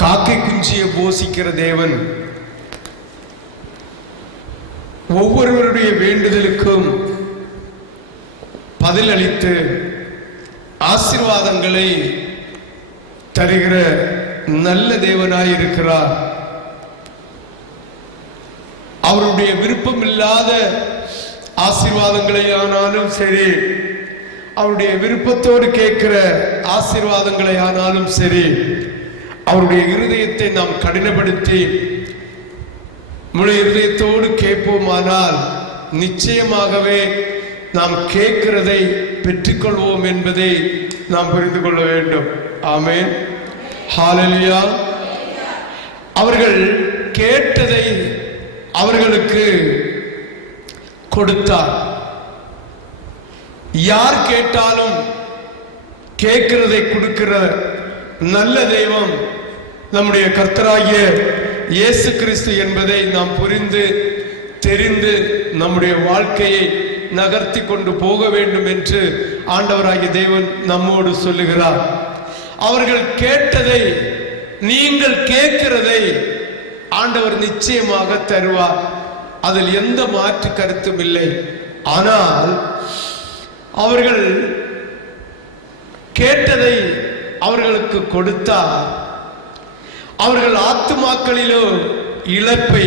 காக்கை குஞ்சியை போஷிக்கிற தேவன் ஒவ்வொருவருடைய வேண்டுதலுக்கும் பதிலளித்து ஆசீர்வாதங்களை தருகிற நல்ல தேவனாய் இருக்கிறார். அவருடைய விருப்பம் இல்லாத ஆசீர்வாதங்களை ஆனாலும் சரி, அவருடைய விருப்பத்தோடு கேட்கிற ஆசீர்வாதங்களை ஆனாலும் சரி, அவருடைய இருதயத்தை நாம் கடினப்படுத்தி முழு இருதயத்தோடு கேட்போமானால் நிச்சயமாகவே நாம் கேட்கிறதை பெற்றுக்கொள்வோம் என்பதை நாம் புரிந்து கொள்ள வேண்டும். ஆமென், ஹல்லேலூயா. அவர்கள் கேட்டதை அவர்களுக்கு கொடுத்தார். யார் கேட்டாலும் கேட்கிறதை கொடுக்கிற நல்ல தெய்வம் நம்முடைய கர்த்தராகிய இயேசு கிறிஸ்து என்பதை நாம் புரிந்து தெரிந்து நம்முடைய வாழ்க்கையை நகர்த்தி கொண்டு போக வேண்டும் என்று ஆண்டவராகிய தேவன் நம்மோடு சொல்லுகிறார். அவர்கள் கேட்டதை, நீங்கள் கேட்கிறதை ஆண்டவர் நிச்சயமாக தருவார். அதில் எந்த மாற்று கருத்தும் இல்லை. ஆனால் அவர்கள் கேட்டதை அவர்களுக்கு கொடுத்தார். அவர்கள் ஆத்துமாக்களிலோ இழப்பை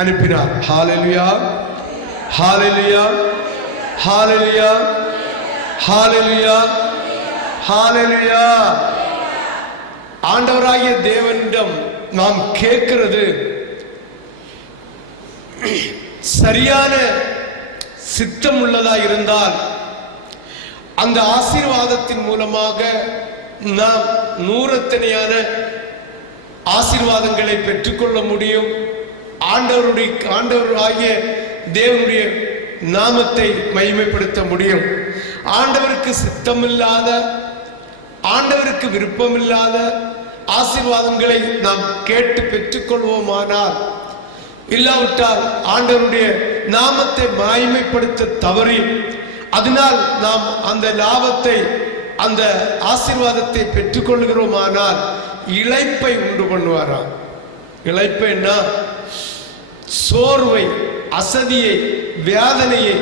அனுப்பினார். ஹல்லேலூயா, ஹல்லேலூயா, ஹல்லேலூயா, ஹல்லேலூயா, ஹல்லேலூயா. ஆண்டவராகிய தேவனிடம் நாம் கேட்கிறது சரியான சித்தம் உள்ளதா இருந்தால் அந்த ஆசீர்வாதத்தின் மூலமாக நாம் நூறத்தனையான ஆசீர்வாதங்களை பெற்றுக்கொள்ள முடியும். ஆண்டவராகிய தேவனுடைய நாமத்தை மகிமைப்படுத்த முடியும். ஆண்டவருக்கு சித்தமில்லாத, ஆண்டவருக்கு விருப்பமில்லாத ஆசீர்வாதங்களை நாம் கேட்டு பெற்றுக்கொள்வோமானால், இல்லாவிட்டால் ஆண்டவருடைய நாமத்தை மகிமைப்படுத்த தவறி அதனால் நாம் அந்த லாபத்தை, அந்த ஆசீர்வாதத்தை பெற்றுக்கொள்கிறோமானால் இளைப்பை உண்டு பண்ணுவாராம். இளைப்பைன்னா சோர்வை, அசதியை, வேதனையை,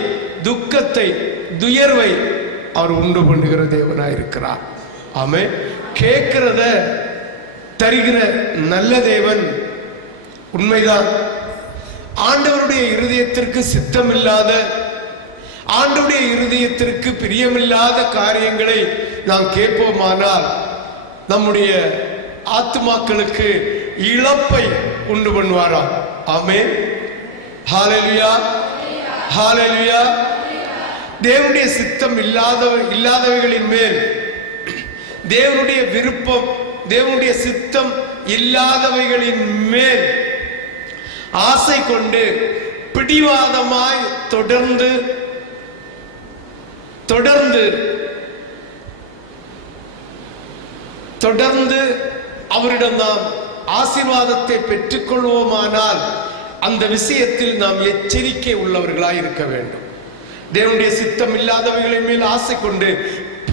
துக்கத்தை, துயர்வை அவர் உண்டு பண்ணுகிற தேவனாயிருக்கிறார். ஆமென். கேட்கிறத தருகிற நல்ல தேவன். உண்மைதான். ஆண்டவருடைய இருதயத்திற்கு சித்தமில்லாத, ஆண்டவருடைய இருதயத்திற்கு பிரியமில்லாத காரியங்களை நாம் கேட்போமானால் நம்முடைய ஆத்துமாக்களுக்கு இழப்பை உண்டு பண்ணுவாராம். ஆமென், ஹல்லேலூயா, ஹல்லேலூயா. தேவனுடைய சித்தம் இல்லாதவைகளின் மேல், தேவனுடைய விருப்பம், தேவனுடைய சித்தம் இல்லாதவைகளின் மேல் ஆசை கொண்டு பிடிவாதமாய் தொடர்ந்து அவரிடம் நாம் ஆசீர்வாதத்தை பெற்றுக்கொள்வோமானால் அந்த விஷயத்தில் நாம் எச்சரிக்கை உள்ளவர்களாய் இருக்க வேண்டும். தேவனுடைய சித்தம் இல்லாதவைகளின் மேல் ஆசை கொண்டு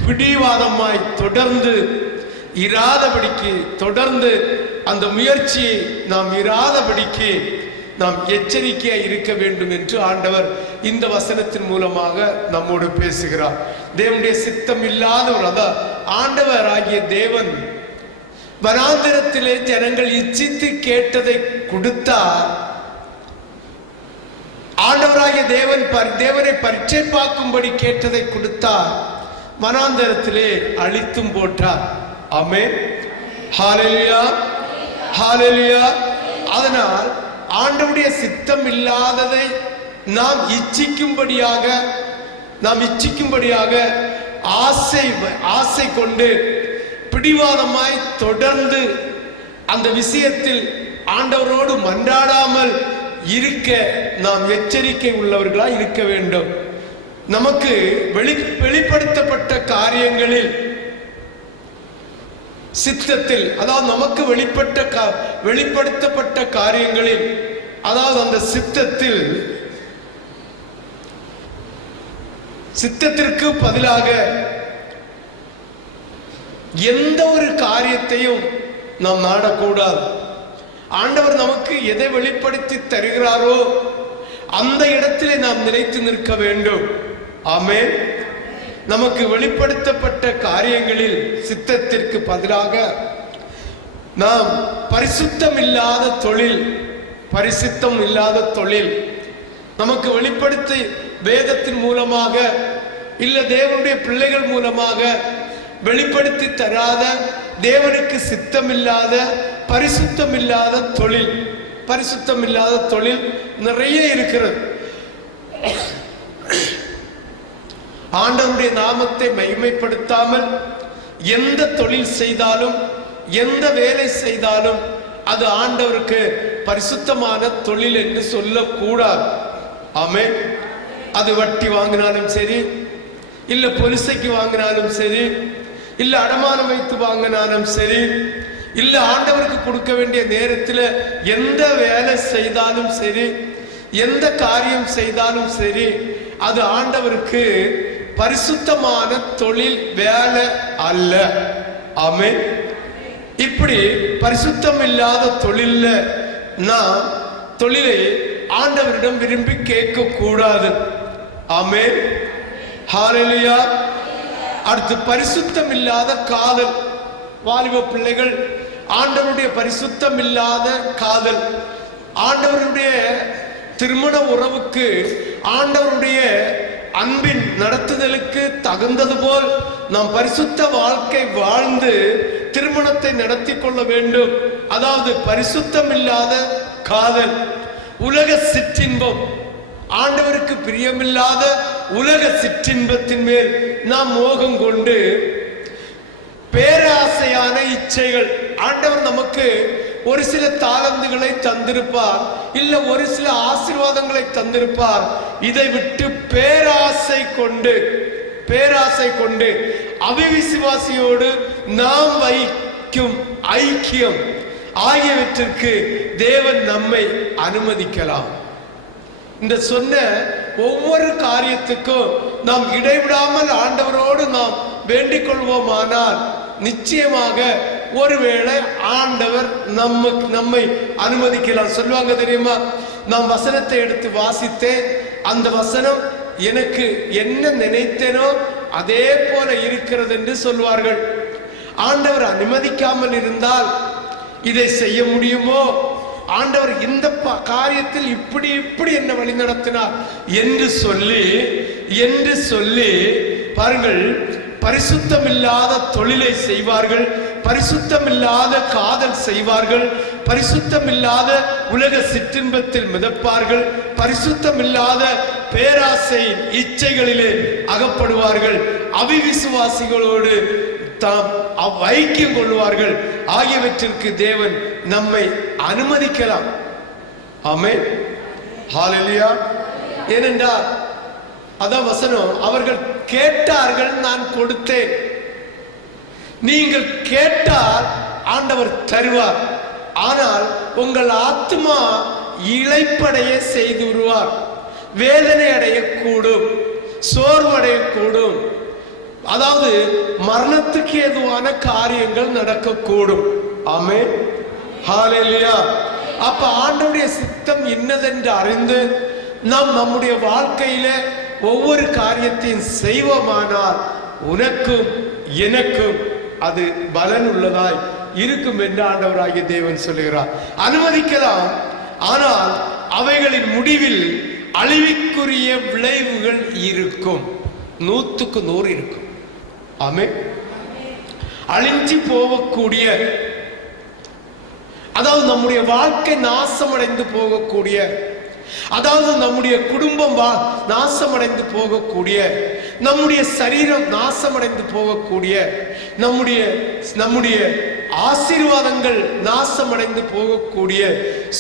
பிடிவாதமாய் தொடர்ந்து அந்த முயற்சியை நாம் இராதபடிக்கு நாம் எச்சரிக்கையாய் இருக்க வேண்டும் என்று ஆண்டவர் இந்த வசனத்தின் மூலமாக நம்மோடு பேசுகிறார். தேவனுடைய சித்தம் இல்லாதவர், அதான் ஆண்டவர் ஆகிய தேவன் வனாந்திரத்திலே ஜனங்கள் இச்சித்து கேட்டதை கொடுத்தார். ஆண்டவராகிய தேவனை பரீட்சை பார்க்கும்படி கேட்டதை கொடுத்தார். வனாந்திரத்திலே அழித்தும் போட்டார். ஆமென், ஹல்லேலூயா, ஹல்லேலூயா. அதனால் ஆண்டவருடைய சித்தம் இல்லாததை நாம் இச்சிக்கும்படியாக ஆசை கொண்டு பிடிவாதமாய் தொடர்ந்து அந்த விஷயத்தில் ஆண்டவரோடு மன்றாடாமல் இருக்க நாம் எச்சரிக்கை உள்ளவர்களாய் இருக்க வேண்டும். நமக்கு வெளிப்படுத்தப்பட்ட காரியங்களில், சித்தத்தில், அதாவது நமக்கு வெளிப்படுத்தப்பட்ட காரியங்களில், அதாவது அந்த சித்தத்திற்கு பதிலாக எந்த ஒரு காரியத்தையும் நாம் நாடக்கூடாது. ஆண்டவர் நமக்கு எதை வெளிப்படுத்தி தருகிறாரோ அந்த இடத்திலே நாம் நிலைத்து நிற்க வேண்டும். ஆமென். நமக்கு வெளிப்படுத்தப்பட்ட காரியங்களில் சித்தத்திற்கு பதிலாக நாம் பரிசுத்தம் இல்லாத தொழில் நமக்கு வெளிப்படுத்தி வேதத்தின் மூலமாக இல்ல தேவனுடைய பிள்ளைகள் மூலமாக வெளிப்படுத்தி தராத, தேவனுக்கு சித்தமில்லாத பரிசுத்தமில்லாத தொழில் நிறைய இருக்கிறது. ஆண்டவருடைய நாமத்தை மகிமைப்படுத்தாமல் எந்த தொழில் செய்தாலும் எந்த வேலை செய்தாலும் அது ஆண்டவருக்கு பரிசுத்தமான தொழில் என்று சொல்லக்கூடாது. ஆமென். அது வட்டி வாங்கினாலும் சரி, இல்ல பொலிசைக்கு வாங்கினாலும் சரி, இல்ல அடமானம் வைத்து வாங்கினாலும் சரி, இல்ல ஆண்டவருக்கு கொடுக்க வேண்டிய நேரத்தில் எந்த வேலை செய்தாலும் சரி, எந்த காரியம் செய்தாலும் சரி, அது ஆண்டவருக்கு பரிசுத்தமான தொழில் வேலை அல்ல. ஆமென். இப்படி பரிசுத்தம் இல்லாத தொழிலை ஆண்டவரிடம் விரும்பி கேட்க கூடாது. ஆமென். ஹல்லேலூயா. அடுத்து பரிசுத்தம் இல்லாத காதல். வாலிப பிள்ளைகள், ஆண்டவருடைய பரிசுத்தம் இல்லாத காதல், ஆண்டவருடைய திருமண உறவுக்கு ஆண்டவருடைய அன்பின் நடத்துதலுக்கு தகுந்தது போல் நாம் பரிசுத்த வாழ்க்கை வாழ்ந்து திருமணத்தை நடத்தி கொள்ள வேண்டும். அதாவது பரிசுத்தம் இல்லாத காதல், உலக சிற்றின்பம், ஆண்டவருக்கு பிரியமில்லாத உலக சிற்றின்பத்தின் மேல் நாம் மோகம் கொண்டு பேராசையான இச்சைகள். ஆண்டவர் நமக்கு ஒரு சில தாளந்துகளை தந்திருப்பார், இல்ல ஒரு சில ஆசீர்வாதங்களை தந்திருப்பார். இதை விட்டு பேராசை கொண்டு அவிவிசுவாசியோடு நாம் வைக்கும் ஐக்கியம் ஆகியவற்றிற்கு தேவன் நம்மை அனுமதிக்கலாம். இந்த சொன்ன ஒவ்வொரு காரியத்துக்கும் நாம் இடைவிடாமல் ஆண்டவரோடு நாம் வேண்டிக் கொள்வோமானால் நிச்சயமாக ஒருவேளை ஆண்டவர் நம்மை அனுமதிக்கலாம். சொல்லுவாங்க தெரியுமா, நான் வசனத்தை எடுத்து வாசித்தேன், அந்த வசனம் எனக்கு என்ன நினைத்தேனோ அதே போல இருக்கிறது என்று சொல்வார்கள். ஆண்டவர் அனுமதிக்காமல் இருந்தால் இதை செய்ய முடியுமோ? ஆண்டவர் இந்த காரியத்தில் இப்படி என்ன வழி நடத்தினார் என்று சொல்லி பாருங்கள், பரிசுத்தமில்லாத தொழிலை செய்வார்கள், பரிசுத்தமில்லாத காதல் செய்வார்கள், பரிசுத்தமில்லாத உலக சிற்றின்பத்தில் மிதப்பார்கள், பரிசுத்தமில்லாத பேராசை இச்சைகளிலே அகப்படுவார்கள், அவிவிசுவாசிகளோடு தாம் ஐக்கியம் கொள்வார்கள். ஆகியவற்றிற்கு தேவன் நம்மை அனுமதிக்கலாம். ஆமென். ஹல்லேலூயா. ஏனென்றால் அதான் வசனம், அவர்கள் கேட்டார்கள், நான் கொடுத்தேன். நீங்கள் கேட்டால் ஆண்டவர் தருவார். ஆனால் உங்கள் ஆத்மா இளைப்படைய செய்து வருவார், வேதனை அடையக்கூடும், சோர்வடையக்கூடும், அதாவது மரணத்துக்கு ஏதுவான காரியங்கள் நடக்கக்கூடும். ஆமென். ஹல்லேலூயா. அப்ப ஆண்டவருடைய சித்தம் என்னதென்று அறிந்து நாம் நம்முடைய வாழ்க்கையில ஒவ்வொரு காரியத்தையும் செய்வோமானால் உனக்கும் எனக்கும் அது பலன் உள்ளதாய் இருக்கும் என்று ஆண்டவராகிய தேவன் சொல்லுகிறார். அனுமதிக்கலாம், ஆனால் அவைகளின் முடிவில் அழிவுக்குரிய விளைவுகள் இருக்கும். 100க்கு 100 இருக்கும். ஆமென். அழிஞ்சு போகக்கூடிய, அதாவது நம்முடைய வாழ்க்கை நாசமடைந்து போகக்கூடிய, அதாவது நம்முடைய குடும்பம் நாசமடைந்து போகக்கூடிய, நம்முடைய சரீரம் நாசமடைந்து போகக்கூடிய, நம்முடைய ஆசீர்வாதங்கள் நாசமடைந்து போகக்கூடிய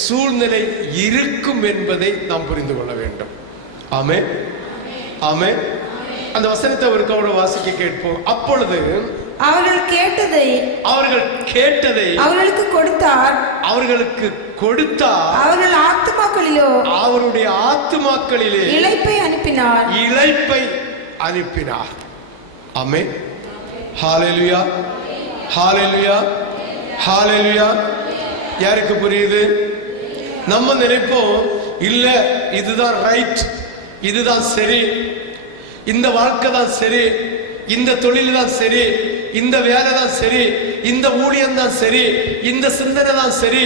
சூழ்நிலை இருக்கும் என்பதை நாம் புரிந்து கொள்ள வேண்டும். ஆமென். ஆமென். அந்த வசனத்தை ஒரு கவன வாசிக்க கேட்போம். அப்பொழுது அவர்கள் கேட்டதை அவர்களுக்கு கொடுத்தார், அவர்கள் அவருடைய ஆத்துமாக்களிலே இளைப்பை அனுப்பினார். ஆமென். ஹல்லேலூயா. ஹல்லேலூயா. ஹalleluya. யாருக்கு புரியுது? நம்ம நினைப்போம் இல்ல இதுதான் ரைட், இதுதான் சரி, இந்த வாழ்க்கை தான் சரி, இந்த தொழில் தான் சரி, இந்த வேலை தான் சரி, இந்த ஊழியம் தான் சரி, இந்த சிந்தனை தான் சரி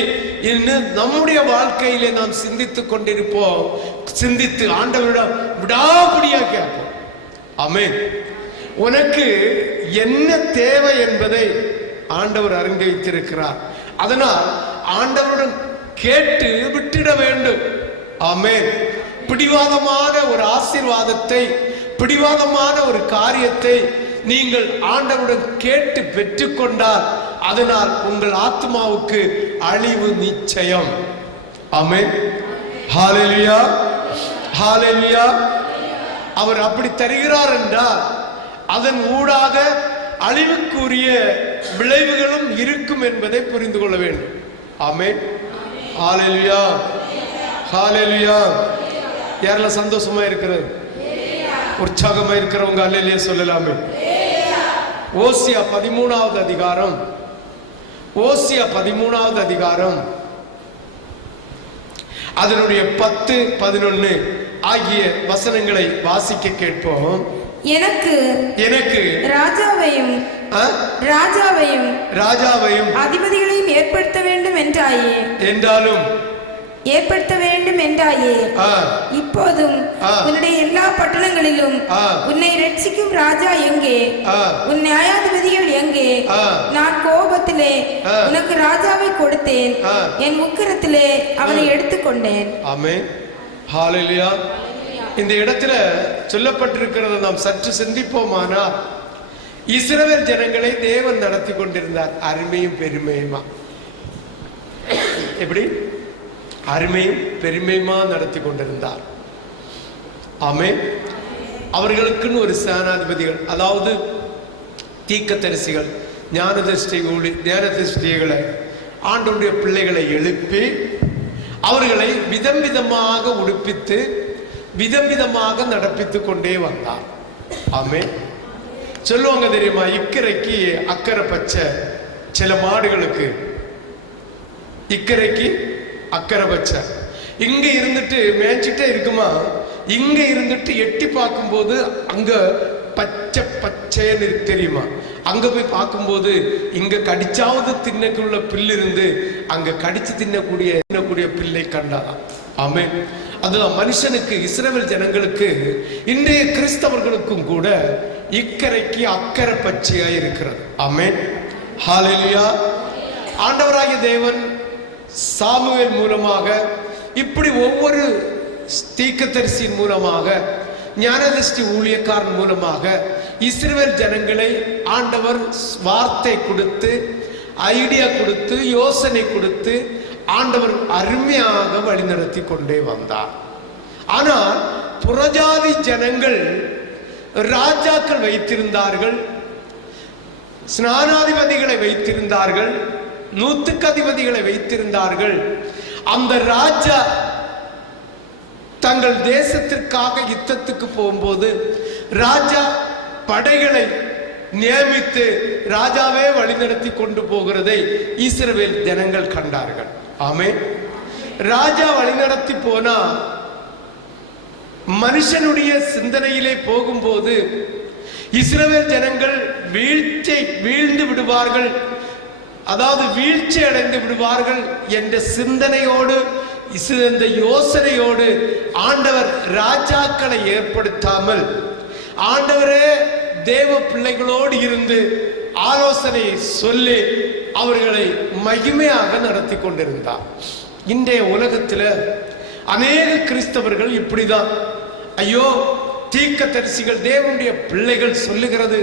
என்று நம்முடைய வாழ்க்கையிலே நாம் சிந்தித்துக் கொண்டிருப்போம். சிந்தித்து ஆண்டவரிடம் விடாபடியா கேட்போம். ஆமென். உனக்கு என்ன தேவை என்பதை ஆண்டவர் அறிந்து வைத்திருக்கிறார். அதனால் ஆண்டவரிடம் கேட்டு விட்டுட வேண்டும். ஆமென். பிடிவாதமான ஒரு ஆசீர்வாதத்தை, பிடிவாதமான ஒரு காரியத்தை நீங்கள் ஆண்டவரிடம் கேட்டு பெற்றுக்கொண்டால் அதனால் உங்கள் ஆத்மாவுக்கு அழிவு நிச்சயம். ஆமென். ஹalleluya, ஹalleluya. அவர் அப்படி தருகிறார் என்றால் அதன் ஊடாக அழிவுக்குரிய விளைவுகளும் இருக்கும் என்பதை புரிந்து கொள்ள வேண்டும். ஆமென். ஹalleluya, ஹalleluya. யாரெல்லாம் சந்தோஷமா இருக்கிறது, உற்சாகமா இருக்கிறவங்க அல்லேலூயா சொல்லலாமே. ஓசியா 13வது அதிகாரம், ஓசியா 13வது அதிகாரம் அதனுடைய 10, 11 ஆகிய வசனங்களை வாசிக்க கேட்போம். எனக்கு எனக்கு ராஜாவையும் ராஜாவையும் ராஜாவையும் அதிபதிகளையும் ஏற்படுத்த வேண்டும் என்றாயே, என்றாலும் ஏற்படுத்த வேண்டும் என்றாயே, இப்போதும் உன்னுடைய எல்லா பட்டணங்களிலும் உன்னை ரட்சிக்கும் ராஜா எங்கே? உன் நியாயாதிபதிகள் எங்கே? நான் கோபத்திலே உனக்கு ராஜாவை கொடுத்தேன், என் உக்கிரத்திலே அவனை எடுத்துக்கொண்டேன். ஆமென். ஹalleluya. இந்த இடத்துல சொல்லப்பட்டிருக்கிறது நாம் சற்று சிந்திப்போமானா, இஸ்ரவேல் ஜனங்களை தேவன் நடத்தி கொண்டிருந்தார் அருமையும் பெருமையுமா. எப்படி? அருமையும் பெருமையுமா நடத்தி கொண்டிருந்தார். ஆமென். அவர்களுக்குன்னு ஒரு சேனாதிபதிகள், அதாவது தீர்க்கதரிசிகள், ஞானதிருஷ்டிகளை, ஆண்டவருடைய பிள்ளைகளை எழுப்பி அவர்களை விதம் விதமாக உடுப்பித்து விதம் விதமாக நடப்பித்து கொண்டே வந்தார். ஆமென். சொல்லுவாங்க தெரியுமா, இக்கரைக்கு அக்கறை பச்சை. சில மாடுகளுக்கு இக்கரைக்கு அக்கறை பச்சை. இங்க இருந்துட்டு மேய்ச்சிட்டே இருக்குமா, இங்க இருந்துட்டு எட்டி பார்க்கும்போது அங்க பச்சை பச்சைன்னு தெரியுமா, அங்க போய் பார்க்கும்போது இங்க கடிச்சாவது தின்னக்குள்ள பில்லு இருந்து அங்க கடிச்சு தின்னக்கூடிய பிள்ளை கண்டாதான். ஆமென். அதுதான் மனுஷனுக்கு, இஸ்ரவேல் ஜனங்களுக்கு, இன்றைய கிறிஸ்தவர்களுக்கும் கூட இக்கரைக்கு அக்கறை பச்சையா இருக்கிறது. ஆமென். ஹalleluya. ஆண்டவராகிய தேவன் சாமுவேல் மூலமாக, இப்படி ஒவ்வொரு தீர்க்கதரிசியின் மூலமாக, ஞானதிருஷ்டி ஊழியக்காரன் மூலமாக இஸ்ரவேல் ஜனங்களை ஆண்டவர் வார்த்தை கொடுத்து, ஐடியா கொடுத்து, யோசனை கொடுத்து ஆண்டவர் அருமையாக வழிநடத்தி கொண்டே வந்தார். ஆனால் புறஜாதி ஜனங்கள் ராஜாக்கள் வைத்திருந்தார்கள், ஸ்நானாதிபதிகளை வைத்திருந்தார்கள், நூத்துக்கு அதிபதிகளை வைத்திருந்தார்கள். அந்த ராஜா தங்கள் தேசத்திற்காக யுத்தத்துக்கு போகும்போது ராஜா படைகளை நியமித்து ராஜாவே வழிநடத்தி கொண்டு போகிறதை இஸ்ரவேல் ஜனங்கள் கண்டார்கள். ஆமென். ராஜா வழிநடத்தி போனா மனுஷனுடைய சிந்தனையிலே போகும்போது இஸ்ரவேல் ஜனங்கள் வீழ்ந்து விடுவார்கள், அதாவது வீழ்ச்சி அடைந்து விடுவார்கள் என்ற சிந்தனையோடு, இந்த யோசனையோடு ஆண்டவர் ராஜாக்களை ஏற்படுத்தாமல் ஆண்டவரே தேவ பிள்ளைகளோடு இருந்து ஆலோசனை சொல்லி அவர்களை மகிமையாக நடத்தி கொண்டிருந்தார். இன்றைய உலகத்தில் அநேக கிறிஸ்தவர்கள் இப்படிதான். ஐயோ, தீர்க்கதரிசிகள், தேவனுடைய பிள்ளைகள் சொல்லுகிறது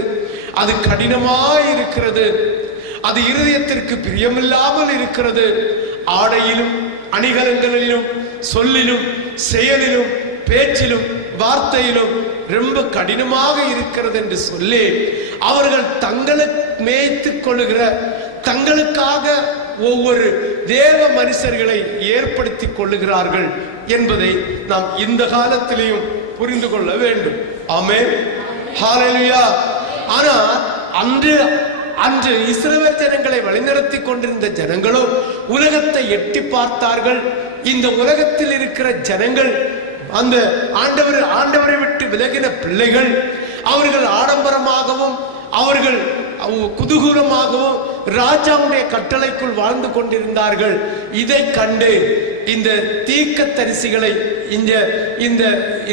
அது கடினமாய் இருக்கிறது, அது இருதயத்திற்கு பிரியமில்லாமல் இருக்கிறது, ஆடையிலும் அணிகலன்களிலும் சொல்லிலும் செயலிலும் பேச்சிலும் வார்த்தையிலும் ரொம்ப கடினமாக இருக்கிறது என்று சொல்லி அவர்கள் தங்களுக்கு மேய்த்துக் கொள்ளுகிற, தங்களுக்காக ஒவ்வொரு தேவ மனுஷர்களை ஏற்படுத்திக் கொள்ளுகிறார்கள் என்பதை நாம் இந்த காலத்திலேயும் புரிந்து கொள்ள வேண்டும். ஆமென். ஹalleluya. ஆனால் அன்று அன்று இஸ்ரவேல் ஜனங்களை வழிநடத்தி கொண்டிருந்த ஜனங்களும் உலகத்தை எட்டி பார்த்தார்கள். இந்த உலகத்தில் இருக்கிற ஜனங்கள், அந்த ஆண்டவரை விட்டு விலகின பிள்ளைகள், அவர்கள் ஆடம்பரமாகவும் அவர்கள் குதூகூலமாகவும் ராஜாவுடைய கட்டளைக்குள் வாழ்ந்து கொண்டிருந்தார்கள். இதை கண்டு இந்த தீர்க்கதரிசிகளை,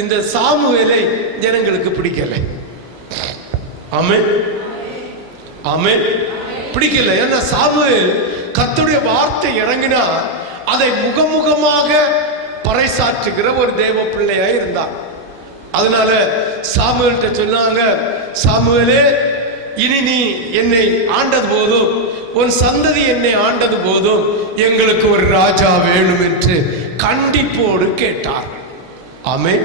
இந்த சாமுவேலை ஜனங்களுக்கு பிடிக்கல. ஆமென், ஆமென், பிடிக்கல. ஏன்னா சாமுவேல் கர்த்தருடைய வார்த்தை இறங்கினா அதை முகமுகமாக பறைசாற்றுகிற ஒரு தேவ பிள்ளையா இருந்தார். அதனால சாமுவேல்கிட்ட சொன்னாங்க, சாமுவேலே, இனி நீ என்னை ஆண்டது போதும், உன் சந்ததி என்னை ஆண்டது போதும், எங்களுக்கு ஒரு ராஜா வேணும் என்று கண்டிப்போடு கேட்டார். ஆமென்,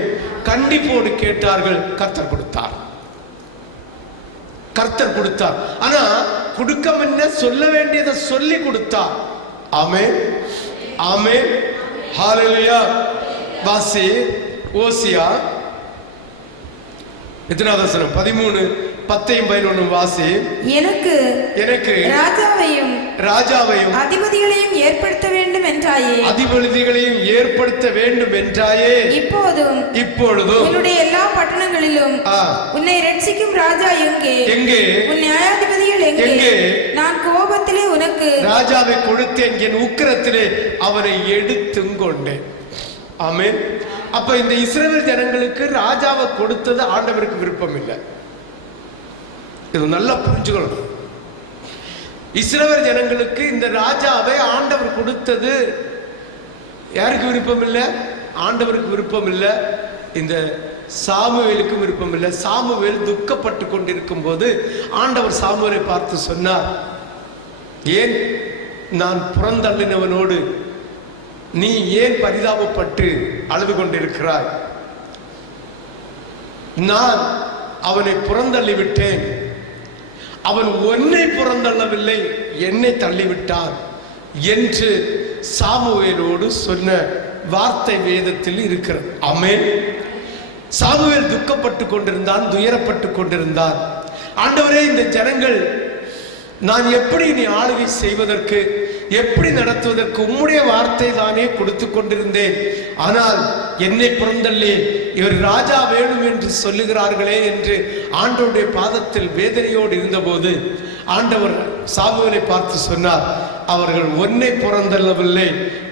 கண்டிப்போடு கேட்டார்கள். கர்த்தர் கொடுத்தார், கர்த்தர் கொடுத்தார். ஆனா கொடுக்க முன்ன சொல்ல வேண்டியதை சொல்லி கொடுத்தார். ஆமென், ஆமென், ஹalleluya. வாசி ஓசியா எத்தனாவது வசனம்? 13, 10, 11 வாசி. எனக்கு ராஜாவையும் அதிபதிகளையும் ஏற்படுத்த வேண்டும் என்றாயே. அதிபதிகளையும் ஏற்படுத்த வேண்டும் என்றாயே. இப்பொழுதும் என்னுடைய எல்லா பட்டணங்களிலும் உன்னை ரட்சிக்கும் ராஜா எங்கே? உன் நியாயாதிபதிகள் எங்கே? நான் கோபத்திலே உனக்கு ராஜாவை கொடுத்தேன், என் உக்கிரத்திலே அவனை எடுத்தும் கொண்டேன். ஆமென். அப்ப இந்த இஸ்ரவேல் ஜனங்களுக்கு ராஜாவை கொடுத்தது ஆண்டவருக்கு விருப்பம் இல்லை. இது நல்லா புரிஞ்சுக்கணும். இஸ்ரவேல் ஜனங்களுக்கு இந்த ராஜாவை ஆண்டவர் கொடுத்தது யாருக்கு விருப்பம் இல்லை? ஆண்டவருக்கு விருப்பம் இல்லை. இந்த சாமுவேலுக்கு விருப்பம் இல்லை. சாமுவேல் துக்கப்பட்டு கொண்டிருக்கும் போது ஆண்டவர் சாமுவேலை பார்த்து சொன்னார், ஏன் நான் புறந்தள்ளினவனோடு நீ ஏன் பரிதாபப்பட்டு அழுது கொண்டிருக்கிறாய்? நான் அவனை புறந்தள்ளிவிட்டேன், அவன் உன்னை புறந்தள்ளவில்லை, என்னை தள்ளிவிட்டான் என்று சாமுவேலோடு சொன்ன வார்த்தை வேதத்தில் இருக்கிறது. ஆமென். சாமுவேல் துக்கப்பட்டு கொண்டிருந்தான், துயரப்பட்டு கொண்டிருந்தான். ஆண்டவரே, இந்த ஜனங்கள் நான் எப்படி நீ ஆளுகை செய்வதற்கு, எப்படி நடத்துவதற்கு உம்முடைய வார்த்தை தானே கொடுத்து கொண்டிருந்தேன். ஆனால் என்னை புறந்தள்ளி இவர் ராஜா வேணும் என்று சொல்லுகிறார்களே என்று ஆண்டவருடைய பாதத்தில் வேதனையோடு இருந்தபோது ஆண்டவர் சாமுவேலை பார்த்து சொன்னார், அவர்கள் உன்னை புறந்தள்ளவில்லை,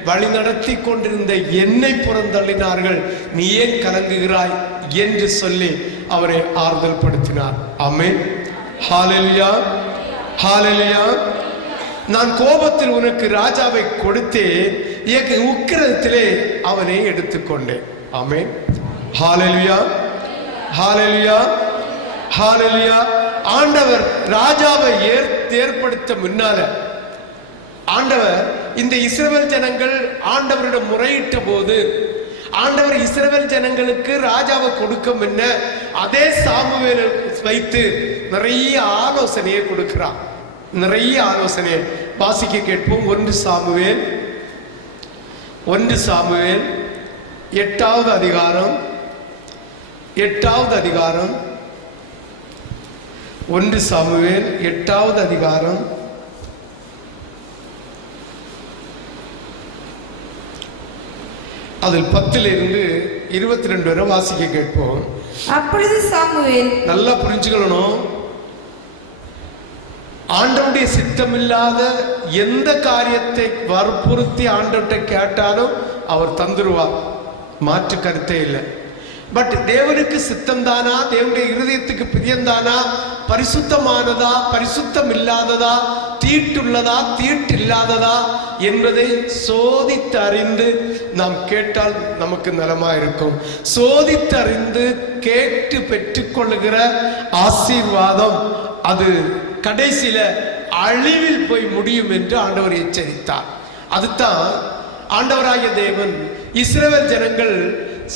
வழி நடத்தி கொண்டிருந்த என்னை புறந்தள்ளினார்கள், நீ ஏன் கலங்குகிறாய் என்று சொல்லி அவரை ஆறுதல் படுத்தினார். ஆமென், ஹalleluya, ஹalleluya. நான் கோபத்தில் உனக்கு ராஜாவை கொடுத்தேன், உக்கிரத்திலே அவனை எடுத்துக்கொண்டேன். ஆமென், ஹalleluya, ஹalleluya, ஹalleluya. ஆண்டவர் ராஜாவை ஏற்படுத்த முன்னால ஆண்டவர் இந்த இஸ்ரவேல் ஜனங்கள் ஆண்டவரிடம் முறையிட்ட போது ஆண்டவர் இஸ்ரவேல் ஜனங்களுக்கு ராஜாவை கொடுக்க முன்ன அதே சாமுவேலை வைத்து நிறைய ஆலோசனையை கொடுக்கிறார். நிறைய ஆலோசனையை வாசிக்க கேட்போம். 1 சாமுவேல் 8வது அதிகாரம் 1 சாமுவேல் 8வது அதிகாரம் அதில் 10லிருந்து 22 வரை வாசிக்க கேட்போம். அப்பொழுது சாமுவேல், நல்லா புரிஞ்சுக்கணும், ஆண்டவருடைய சித்தமில்லாத எந்த காரியத்தை வற்புறுத்தி ஆண்டவர்கிட்ட கேட்டாலும் அவர் தந்துருவார், மாற்று கருத்தே இல்லை. பட் தேவனுக்கு சித்தம் தானா, தேவனுடைய இருதயத்துக்கு பிரியந்தானா, பரிசுத்தமானதா, பரிசுத்தம் இல்லாததா, தீட்டுள்ளதா, தீட்டில்லாததா என்பதை சோதித்து அறிந்து நாம் கேட்டால் நமக்கு நலமா இருக்கும். சோதித்து அறிந்து கேட்டு பெற்றுக்கொள்ளுகிற ஆசீர்வாதம் அது கடைசியில அழிவில் போய் முடியும் என்று ஆண்டவர் எச்சரித்தார். அதுதான் ஆண்டவராகிய தேவன் இஸ்ரவேல் ஜனங்கள்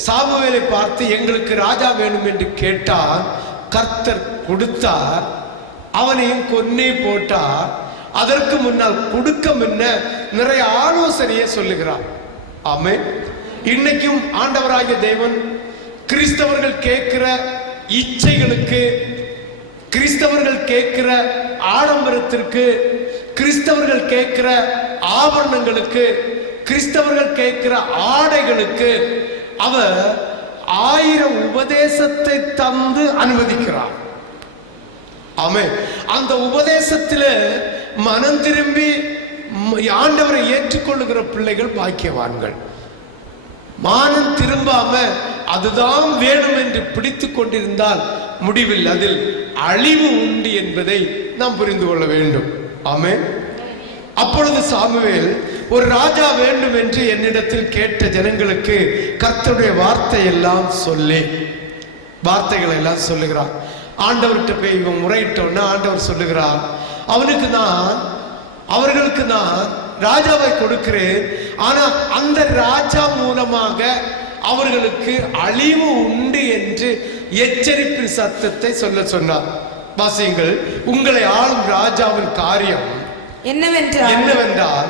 சாமுவேலை பார்த்து எங்களுக்கு ராஜா வேணும் என்று கேட்டார். கர்த்தர் கொடுத்தார், அவனையும் கொன்னே போட்டார். அதற்கு முன்னால் கொடுக்க முன்ன நிறைய ஆலோசனையை சொல்லுகிறார். ஆமென். இன்னைக்கும் ஆண்டவராகிய தேவன் கிறிஸ்தவர்கள் கேட்கிற இச்சைகளுக்கு, கிறிஸ்தவர்கள் கேட்கிற ஆடம்பரத்திற்கு, கிறிஸ்தவர்கள் கேட்கிற ஆபரணங்களுக்கு, கிறிஸ்தவர்கள் கேட்கிற ஆடைகளுக்கு அவர் 1000 உபதேசத்தை தந்து அனுமதிக்கிறார். ஆமென். அந்த உபதேசத்தில் மனம் திரும்பி ஆண்டவரை ஏற்றுக்கொள்ளுகிற பிள்ளைகள் பாக்கியவான்கள். மானம் திரும்பாம அதுதான் வேணும் என்று பிடித்து கொண்டிருந்தால் முடிவில் அதில் அழிவு உண்டு என்பதை நாம் புரிந்து கொள்ள வேண்டும். ஆமென். அப்பொழுது சாமுவேல் ஒரு ராஜா வேண்டும் என்று என்னிடத்தில் கேட்ட ஜனங்களுக்கு கர்த்தருடைய வார்த்தையெல்லாம் வார்த்தைகளை எல்லாம் சொல்லுகிறார். ஆண்டவர்கிட்ட போய் இவன் முறையிட்டோன்னா ஆண்டவர் சொல்லுகிறார், அவர்களுக்கு நான் ராஜாவை கொடுக்கிறேன், ஆனா அந்த ராஜா மூலமாக அவர்களுக்கு அழிவு உண்டு என்று எச்சரிப்பின் சத்தத்தை சொல்ல சொன்னார். வாசியுங்கள். உங்களை ஆளும் ராஜாவின் காரியம் என்னவென்றால்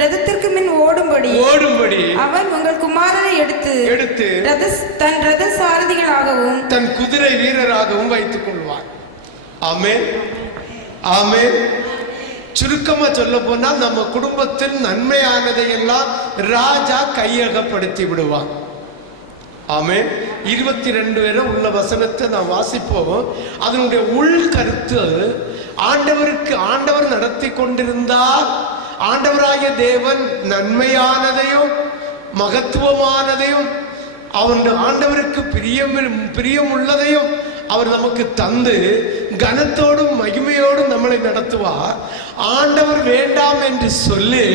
ரதத்திற்கு முன் ஓடும்படி அவன் உங்கள் குமாரனை எடுத்து தன் ரத சாரதிகளாகவும் தன் குதிரை வீரராகவும் வைத்துக் கொள்வான். ஆமென், ஆமென். சுருக்கமா சொல்ல போனால் நம்ம குடும்பத்தில் நன்மையானதை எல்லாம் ராஜா கையகப்படுத்தி விடுவான். ஆமென். 22 வரை உள்ள வசனத்தை நான் வாசிப்போம். அதனுடைய உள் கருத்து, ஆண்டவர் நடத்தி கொண்டிருந்தால் ஆண்டவராகிய தேவன் நன்மையானதையும் மகத்துவமானதையும் ஆண்டவருக்கு பிரியமுள்ளதையும் அவர் நமக்கு தந்து கனத்தோடும் மகிமையோடும் நம்மளை நடத்துவார். ஆண்டவர் வேண்டாம் என்று சொல்லி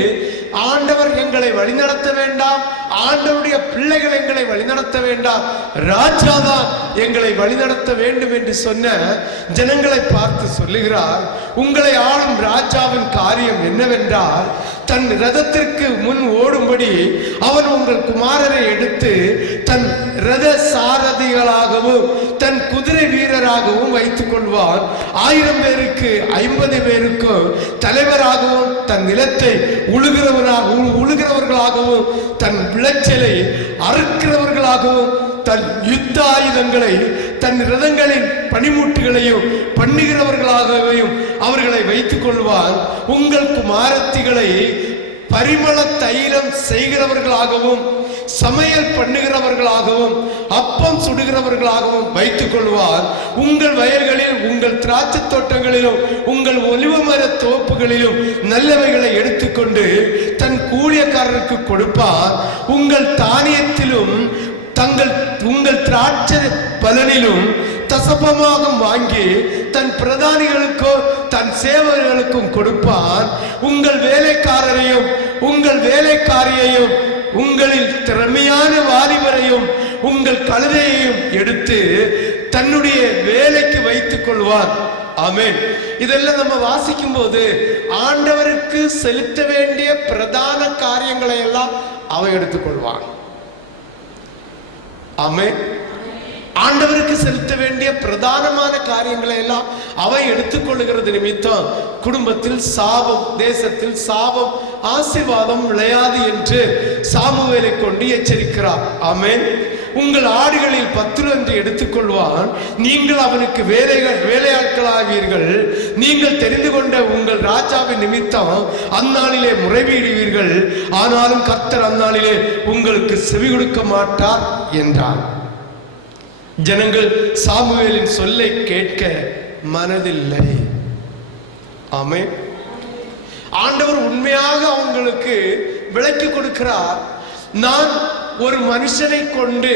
ஆண்டவர் எங்களை வழிநடத்த வேண்டாம், ஆண்டவருடைய பிள்ளைகள் எங்களை வழிநடத்த வேண்டாம், ராஜாதான் எங்களை வழிநடத்த வேண்டும் என்று சொன்ன ஜனங்களை பார்த்து சொல்லுகிறார், உங்களை ஆளும் ராஜாவின் காரியம் என்னவென்றால் தன் ரதத்திற்கு முன் ஓடும்படி அவன் உங்கள் குமாரரை எடுத்து தன் ரத சாரதிகளாகவும் தன் குதிரை வீரராகவும் வைத்துக் கொள்வான். 1000 பேருக்கு 50 பேருக்கும் தலைவராகவும் தன் நிலத்தை உழுகிறவர்களாகவும் தன் விளைச்சலை அறுக்கிறவர்களாகவும் தன் யுத்த ஆயுதங்களை தன் ரதங்களின் பனிமூட்டுகளையும் பண்ணுகிறவர்களாகவும் அவர்களை வைத்துக் கொள்வான். உங்கள் குமாரத்திகளை பரிமள தைலம் செய்கிறவர்களாகவும் சமையல் பண்ணுகிறவர்களாகவும் அப்பம் சுடுகிறவர்களாகவும் வைத்துக் கொள்வார். உங்கள் வயல்களில் உங்கள் திராட்சை தோட்டங்களிலும் உங்கள் ஒலிவ மர தோப்புகளிலும் நல்லவைகளை எடுத்துக்கொண்டு தன் கூலியக்காரருக்கு கொடுப்பார். உங்கள் தானியத்திலும் உங்கள் திராட்சை பலனிலும் தசபமாக வாங்கி தன் பிரதானிகளுக்கோ தன் சேவர்களுக்கும் கொடுப்பான். உங்கள் வேலைக்காரரையும் உங்கள் வேலைக்காரியையும் உங்களில் திறமையான வாலிபரையும் உங்கள் கழுதையையும் எடுத்து தன்னுடைய வேலைக்கு வைத்துக் கொள்வார். ஆமென். இதெல்லாம் நம்ம வாசிக்கும் போது ஆண்டவருக்கு செலுத்த வேண்டிய பிரதான காரியங்களை எல்லாம் அவன் எடுத்துக்கொள்வான். ஆமென். ஆண்டவருக்கு செலுத்த வேண்டிய பிரதானமான காரியங்களை எல்லாம் அவை எடுத்துக்கொள்ளுகிறது நிமித்தம் குடும்பத்தில் சாபம், தேசத்தில் சாபம், ஆசீர்வாதம் விளையாது என்று சாமுவேலை கொண்டு எச்சரிக்கிறார். ஆமென். உங்கள் ஆடுகளில் 10 எடுத்துக்கொள்வான், நீங்கள் அவனுக்கு வேலையாட்களாவீர்கள். நீங்கள் தெரிந்து கொண்ட உங்கள் ராஜாவின் நிமித்தம் அந்நாளிலே முறையிடுவீர்கள், ஆனாலும் கர்த்தர் அந்நாளிலே உங்களுக்கு செவி கொடுக்க மாட்டார் என்றார். ஜனங்கள் சாமுவேலின் சொல்லை கேட்க மனதில்லை. ஆமென். ஆண்டவர் உண்மையாக அவங்களுக்கு விளக்கி கொடுக்கிறார். நான் ஒரு மனுஷனை கொண்டு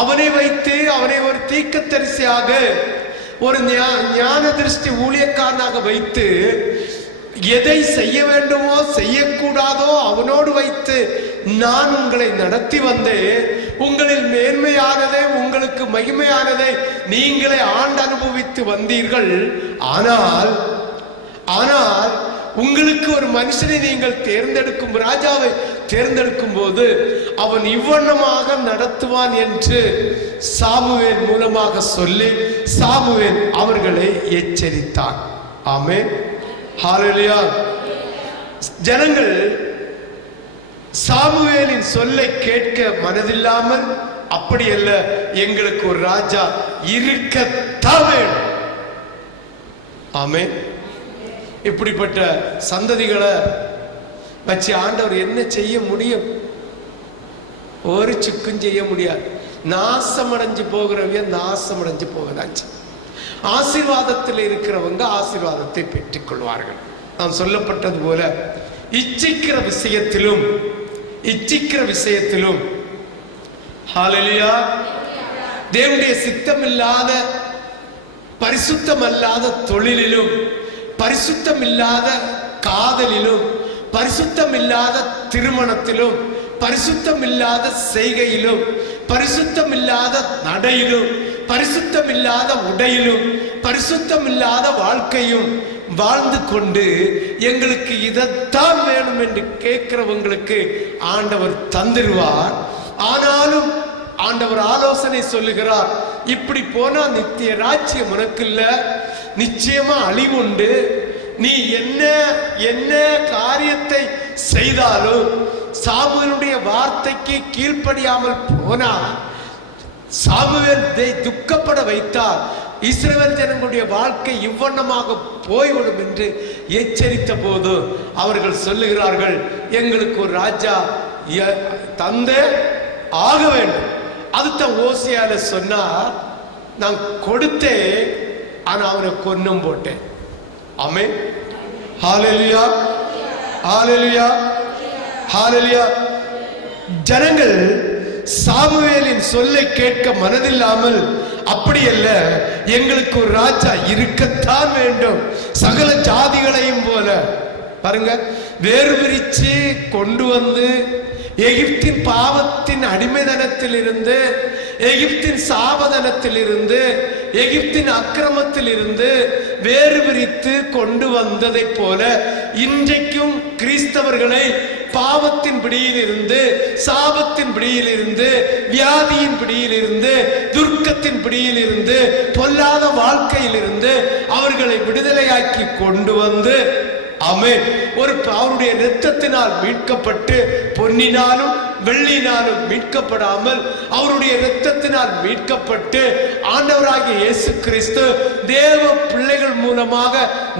அவனை வைத்து அவனை ஒரு தீர்க்கதரிசியாக ஒரு ஞான திருஷ்டி ஊழியக்காரனாக வைத்து எதை செய்ய வேண்டுமோ செய்யக்கூடாதோ அவனோடு வைத்து நான் உங்களை நடத்தி வந்தேன். உங்களில் மேன்மையானதை உங்களுக்கு மகிமையானதை நீங்களே ஆண்டு அனுபவித்து வந்தீர்கள். ஆனால் உங்களுக்கு ஒரு மனுஷனை நீங்கள் தேர்ந்தெடுக்கும், ராஜாவை தேர்ந்தெடுக்கும் போது அவன் இவ்வண்ணமாக நடத்துவான் என்று சாமுவேல் மூலமாக சொல்லி சாமுவேல் அவர்களை எச்சரித்தான். ஆமென். ஹல்லேலூயா. ஜனங்கள் சாமுவேலின் சொல்லை கேட்க மனதில்லாமல், அப்படி அல்ல, எங்களுக்கு ஒரு ராஜா இருக்கத்தான் வேண்டும். ஆமென். இப்படிப்பட்ட சந்ததிகளை வச்சு ஆண்டவர் என்ன செய்ய முடியும்? ஒரு சிக்கும் செய்ய முடியாது. நாசமடைஞ்சு போகிறவங்க நாசமடைஞ்சு போகதாச்சு. ஆசீர்வாதத்தில் இருக்கிறவங்க ஆசீர்வாதத்தை பெற்றுக் கொள்வார்கள். நான் சொல்லப்பட்டது போல இச்சிக்கிற விஷயத்திலும் ஹல்லேலூயா, தேவனுடைய சித்தமில்லாத பரிசுத்தமல்லாத தொழிலிலும், பரிசுத்தமில்லாத காதலிலும், பரிசுத்தமில்லாத திருமணத்திலும், பரிசுத்தமில்லாத செய்கையிலும், பரிசுத்தமில்லாத நடையிலும், பரிசுத்தமில்லாத உடையிலும், பரிசுத்தமில்லாத வாழ்க்கையும் வாழ்ந்து கொண்டு எங்களுக்கு இதைத்தான் வேணும் என்று கேட்கிறவங்களுக்கு ஆண்டவர் தந்துடுவார். ஆனாலும் ஆண்டவர் ஆலோசனை சொல்லுகிறார், இப்படி போனா நித்திய ராஜ்யம் உனக்கு இல்ல, நிச்சயமா அழிவுண்டு. நீ என்ன காரியத்தை செய்தாலும் சாமுவேலுடைய வார்த்தைக்கு கீழ்ப்படியாமல் போனா, சாமுவேலை துக்கப்பட வைத்தால் இஸ்ரவேல் ஜனங்களுடைய வாழ்க்கை இவ்வண்ணமாக போய்விடும் என்று எச்சரித்த போது அவர்கள் சொல்லுகிறார்கள், எங்களுக்கு ஒரு ராஜா தந்தே ஆக வேண்டும். அதுதான் ஓசியால சொன்னா, நான் கொடுத்தேன் ஆனா அவனை கொன்னும் போட்டேன். ஆமென். ஹல்லேலூயா, ஹல்லேலூயா, ஹல்லேலூயா. ஜனங்கள் சாமுவேலின் சொல்லை கேட்க மனதில்லாமல், அப்படியல்ல, எங்களுக்கு ஒரு ராஜா இருக்கத்தான் வேண்டும், சகல ஜாதிகளையும் போல பாருங்க வேறு பிரிச்சு கொண்டு வந்து எகிப்தின் பாவத்தின் அடிமைதனத்தில் இருந்து, எகிப்தின் சாபதனத்தில் இருந்து, எகிப்தின் அக்கிரமத்தில் இருந்து வேறு பிரித்து கொண்டு வந்ததை போல இன்றைக்கும் கிறிஸ்தவர்களை பாவத்தின் பிடியில் இருந்து, சாபத்தின் பிடியில் இருந்து, வியாதியின் பிடியில் இருந்து, துர்க்கத்தின் பிடியில் இருந்து, பொல்லாத வாழ்க்கையில் இருந்து அவர்களை விடுதலையாக்கி கொண்டு வந்து, ஆமென், அவருடைய இரத்தத்தினால் மீட்கப்பட்டு, பொன்னினாலும் வெள்ளினாலும் மீட்கப்படாமல் அவருடைய இரத்தத்தினால் மீட்கப்பட்டு ஆண்டவராகிய இயேசு கிறிஸ்து தேவ பிள்ளைகள் மூலமாக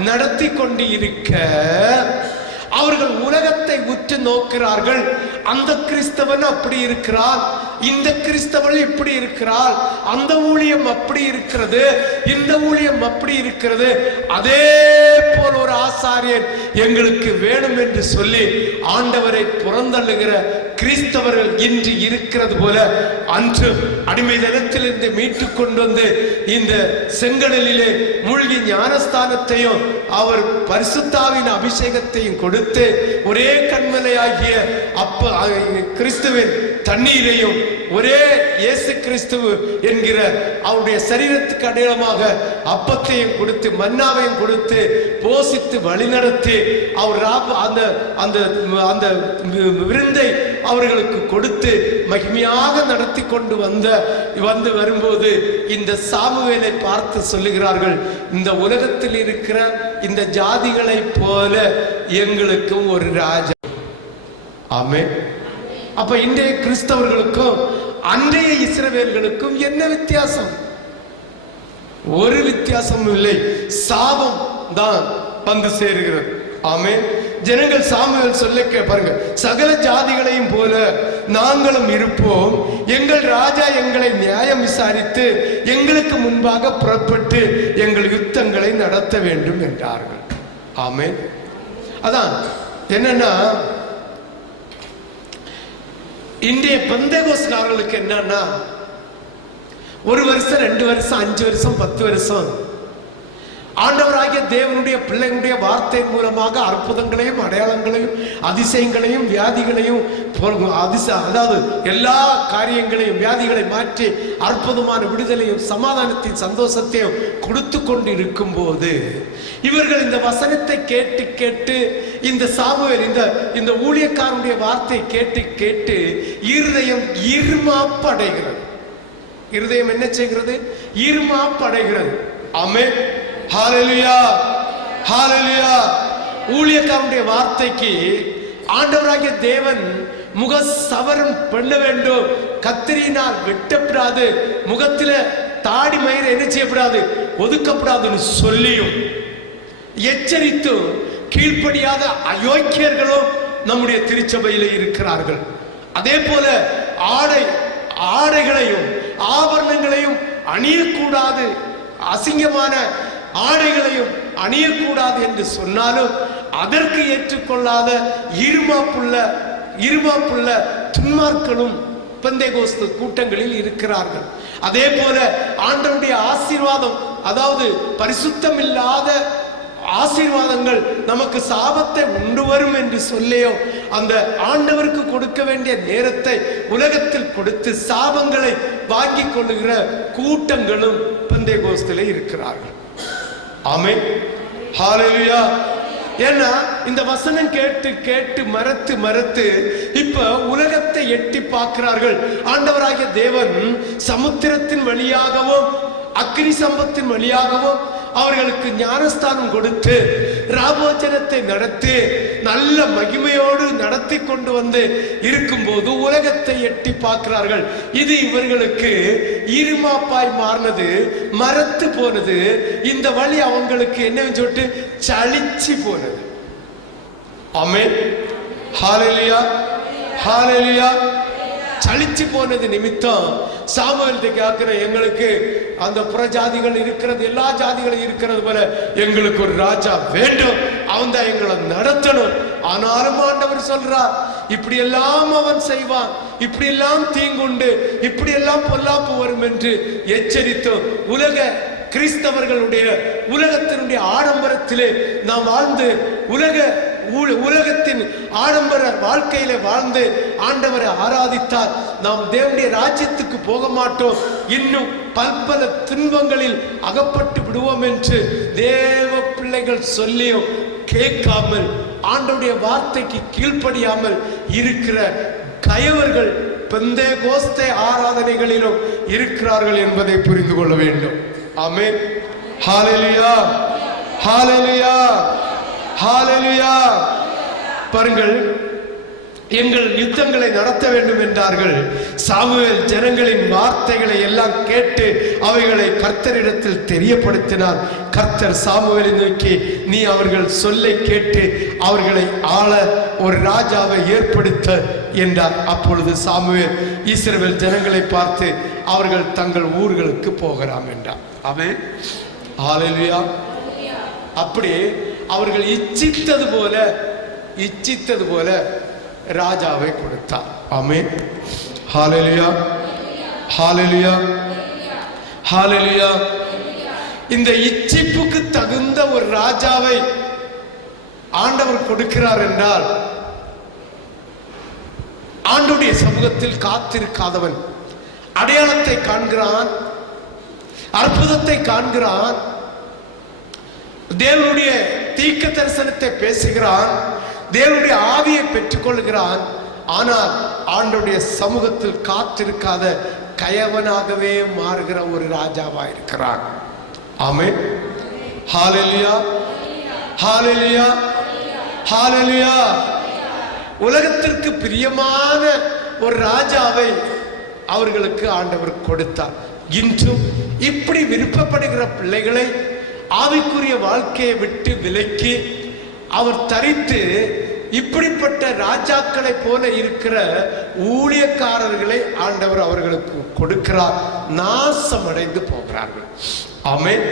நடத்தி கொண்டு இருக்க அவர்கள் உலகத்தை உற்று நோக்கிறார்கள். அந்த கிறிஸ்தவன் அப்படி இருக்கிறான், இந்த கிறிஸ்தவன் இப்படி இருக்கிறாள், அந்த ஊழியம் அப்படி இருக்கிறது, இந்த ஊழியம் அப்படி இருக்கிறது, அதே போல் ஒரு ஆசாரியன் எங்களுக்கு வேணும் என்று சொல்லி ஆண்டவரை புறந்தள்ளுகிற கிறிஸ்தவர்கள் இன்று இருக்கிறது போல, அன்று அடிமைதனத்திலிருந்து மீட்டு கொண்டு வந்து இந்த செங்கடலிலே மூழ்கி ஞானஸ்தானத்தையும் அவர் பரிசுத்தாவின் அபிஷேகத்தையும் கொடுத்து ஒரே கண்மலையாகிய கிறிஸ்துவின் தண்ணீரையும் ஒரே இயேசு கிறிஸ்து என்கிற அவருடைய சரீரத்துக்கு அடையாளமாக அப்பத்தையும் கொடுத்து மன்னாவையும் கொடுத்து போஷித்து வழிநடத்தி அவர் அந்த விருந்தை அவர்களுக்கு கொடுத்து மகிமையாக நடத்தி கொண்டு வந்து வரும்போது இந்த சாமுவேலை பார்த்து சொல்லுகிறார்கள், இந்த உலகத்தில் இருக்கிற இந்த ஜாதிகளை போல எங்களுக்கும் ஒரு ராஜா. ஆமென். அப்ப இன்றைய கிறிஸ்தவர்களுக்கும் அன்றைய இஸ்ரவேல்களுக்கும் என்ன வித்தியாசம்? ஒரு வித்தியாசமும் இல்லை. சாபம் தான் வந்து சேருகிறது. ஆமென். ஜனங்கள் சாமுவேல் சொல்ல பாருங்க, சகல ஜாதிகளையும் போல நாங்களும் இருப்போம், எங்கள் ராஜா எங்களை நியாயம் விசாரித்து எங்களுக்கு முன்பாக புறப்பட்டு எங்கள் யுத்தங்களை நடத்த வேண்டும் என்றார்கள். ஆமென். அதான் என்னன்னா, இன்றைய பெந்தேகோஸ்தேயர்களுக்கு என்னன்னா, 1 வருஷம் 2 வருஷம் 5 வருஷம் 10 வருஷம் ஆண்டவராகிய தேவனுடைய பிள்ளைகளுடைய வார்த்தை மூலமாக அற்புதங்களையும் அடையாளங்களையும் அதிசயங்களையும் வியாதிகளையும் அதாவது எல்லா காரியங்களையும் வியாதிகளை மாற்றி அற்புதமான விடுதலையும் சமாதானத்தின் சந்தோஷத்தையும் கொடுத்து கொண்டு இருக்கும் போது இவர்கள் இந்த வசனத்தை கேட்டு கேட்டு இந்த சாமுவேல் இந்த ஊழியக்காரனுடைய வார்த்தை கேட்டு கேட்டு இருதயம் ஈர்மாப்படைகிறது. இருதயம் என்ன செய்கிறது? ஈர்மாப்படைகிறது. ஆமென். ஹல்லேலூயா, ஹல்லேலூயா. ஊழியக்காரனுடைய வார்த்தைக்கு ஆண்டவராகிய தேவன் முக சவரம் பண்ண வேண்டும், கத்திரினால் வெட்டப்படாது, முகத்தில தாடி மயிரை என்ன செய்யப்படாது, ஒதுக்கப்படாதுன்னு சொல்லியும் எச்சரித்தும் கீழ்ப்படியாத அயோக்கியர்களும் நம்முடைய திருச்சபையில இருக்கிறார்கள். அதே போல ஆடைகளையும் ஆபரணங்களையும் அணியக்கூடாது, அசிங்கமான ஆடைகளையும் அணியக்கூடாது என்று சொன்னாலும் அதற்கு ஏற்றுக்கொள்ளாத இருமாப்புள்ள துன்மார்களும் பெந்தேகோஸ்து கூட்டங்களில் இருக்கிறார்கள். அதே போல ஆண்டவருடைய ஆசீர்வாதம், அதாவது பரிசுத்தம் இல்லாத ஆசீர்வாதங்கள் நமக்கு சாபத்தை உண்டு வரும் என்று சொல்லியோ அந்த ஆண்டவருக்கு கொடுக்க வேண்டிய நேரத்தை உலகத்தில் கொடுத்து சாபங்களை வாங்கி கொள்ளுகிற கூட்டங்களும் பெந்தேகோஸ்திலே இருக்கிறார்கள். ஆமென், ஹல்லேலூயா. ஏன்னா இந்த வசனம் கேட்டு கேட்டு மறத்து இப்ப உலகத்தை எட்டி பார்க்கிறார்கள். ஆண்டவராகிய தேவன் சமுத்திரத்தின் வழியாகவும் அக்னி சம்பத்தின் வழியாகவும் அவர்களுக்கு ஞானஸ்தானம் கொடுத்து ராபோஜனத்தை நடத்தி நல்ல மகிமையோடு நடத்தி கொண்டு வந்து இருக்கும்போது உலகத்தை எட்டி பார்க்கிறார்கள். இது இவர்களுக்கு இருமாப்பாய் மாறினது, மறத்து போனது. இந்த வழி அவங்களுக்கு என்னன்னு சொல்லிட்டு சலிச்சு போனது. ஆமென், ஹல்லேலூயா, ஹல்லேலூயா. சலிச்சு போனது நிமித்தம் சாமுவேல்கிட்ட கேட்கிற, எங்களுக்கு அந்த புறஜாதிகள் இருக்கிறது, எல்லா ஜாதிகளும் இருக்கிறது போல எங்களுக்கு ஒரு ராஜா வேண்டும், அவன் தான் எங்களை நடத்தணும். ஆனாலும் ஆண்டவர் சொல்றார், இப்படி எல்லாம் அவன் செய்வான், இப்படி எல்லாம் தீங்குண்டு, இப்படி எல்லாம் பொல்லாப்பு வரும் என்று எச்சரித்தோம். கிறிஸ்தவர்களுடைய உலகத்தினுடைய ஆடம்பரத்திலே நாம் வாழ்ந்து உலகத்தின் ஆடம்பர வாழ்க்கையில வாழ்ந்து ஆண்டவரை ஆராதித்தால் நாம் தேவனுடைய ராஜ்யத்துக்கு போக மாட்டோம், இன்னும் பல்பல துன்பங்களில் அகப்பட்டு விடுவோம் என்று தேவ பிள்ளைகள் சொல்லியும் கேட்காமல் ஆண்டவருடைய வார்த்தைக்கு கீழ்ப்படியாமல் இருக்கிற கயவர்கள் பெந்தேகோஸ்தே ஆராதனைகளிலும் இருக்கிறார்கள் என்பதை புரிந்து கொள்ள வேண்டும். ஆமென், ஹல்லேலூயா, ஹல்லேலூயா, ஹல்லேலூயா. பாருங்கள், எங்கள் யுத்தங்களை நடத்த வேண்டும் என்றார்கள். சாமுவேல் ஜனங்களின் வார்த்தைகளை எல்லாம் கேட்டு அவைகளை கர்த்தரிடத்தில் தெரியப்படுத்தினார். கர்த்தர் சாமுவேலை நோக்கி, நீ அவர்கள் சொல்லை கேட்டு அவர்களை ஆள ஒரு ராஜாவை ஏற்படுத்த என்றார். அப்பொழுது சாமுவேல் இஸ்ரவேல் ஜனங்களை பார்த்து அவர்கள் தங்கள் ஊர்களுக்கு போகலாம் என்றார். ஆமென், ஹல்லேலூயா. அப்படி அவர்கள் இச்சித்தது போல ராஜாவை கொடுத்தார். ஆமென், ஹல்லேலூயா, ஹல்லேலூயா, ஹல்லேலூயா. இந்த இச்சிப்புக்கு தகுந்த ஒரு ராஜாவை ஆண்டவர் கொடுக்கிறார் என்றால், ஆண்டவருடைய சமூகத்தில் காத்திருக்காதவன் அடையாளத்தை காண்கிறான், அற்புதத்தை காண்கிறான், தேவனுடைய தீர்க்க தரிசனத்தை பேசுகிறான், தேவனுடைய ஆவியை பெற்றுக் கொள்கிறான். ஆனால் ஆண்டவருடைய சமூகத்தில் காத்திருக்காத கயவனாகவே மாறுகிற ஒரு ராஜாவா இருக்கிறான். ஆமென், ஹல்லேலூயா, ஹல்லேலூயா, ஹல்லேலூயா. உலகத்திற்கு பிரியமான ஒரு ராஜாவை அவர்களுக்கு ஆண்டவர் கொடுத்தார். இன்றும் இப்படி விருப்பப்படுகிற பிள்ளைகளை ஆவிக்குரிய வாழ்க்கையை விட்டு விலக்கி அவர் தரித்து இப்படிப்பட்ட ராஜாக்களை போல இருக்கிற ஊழியக்காரர்களை ஆண்டவர் அவர்களுக்கு கொடுக்கிறார். நாசமடைந்து போகிறார்கள். ஆமென்,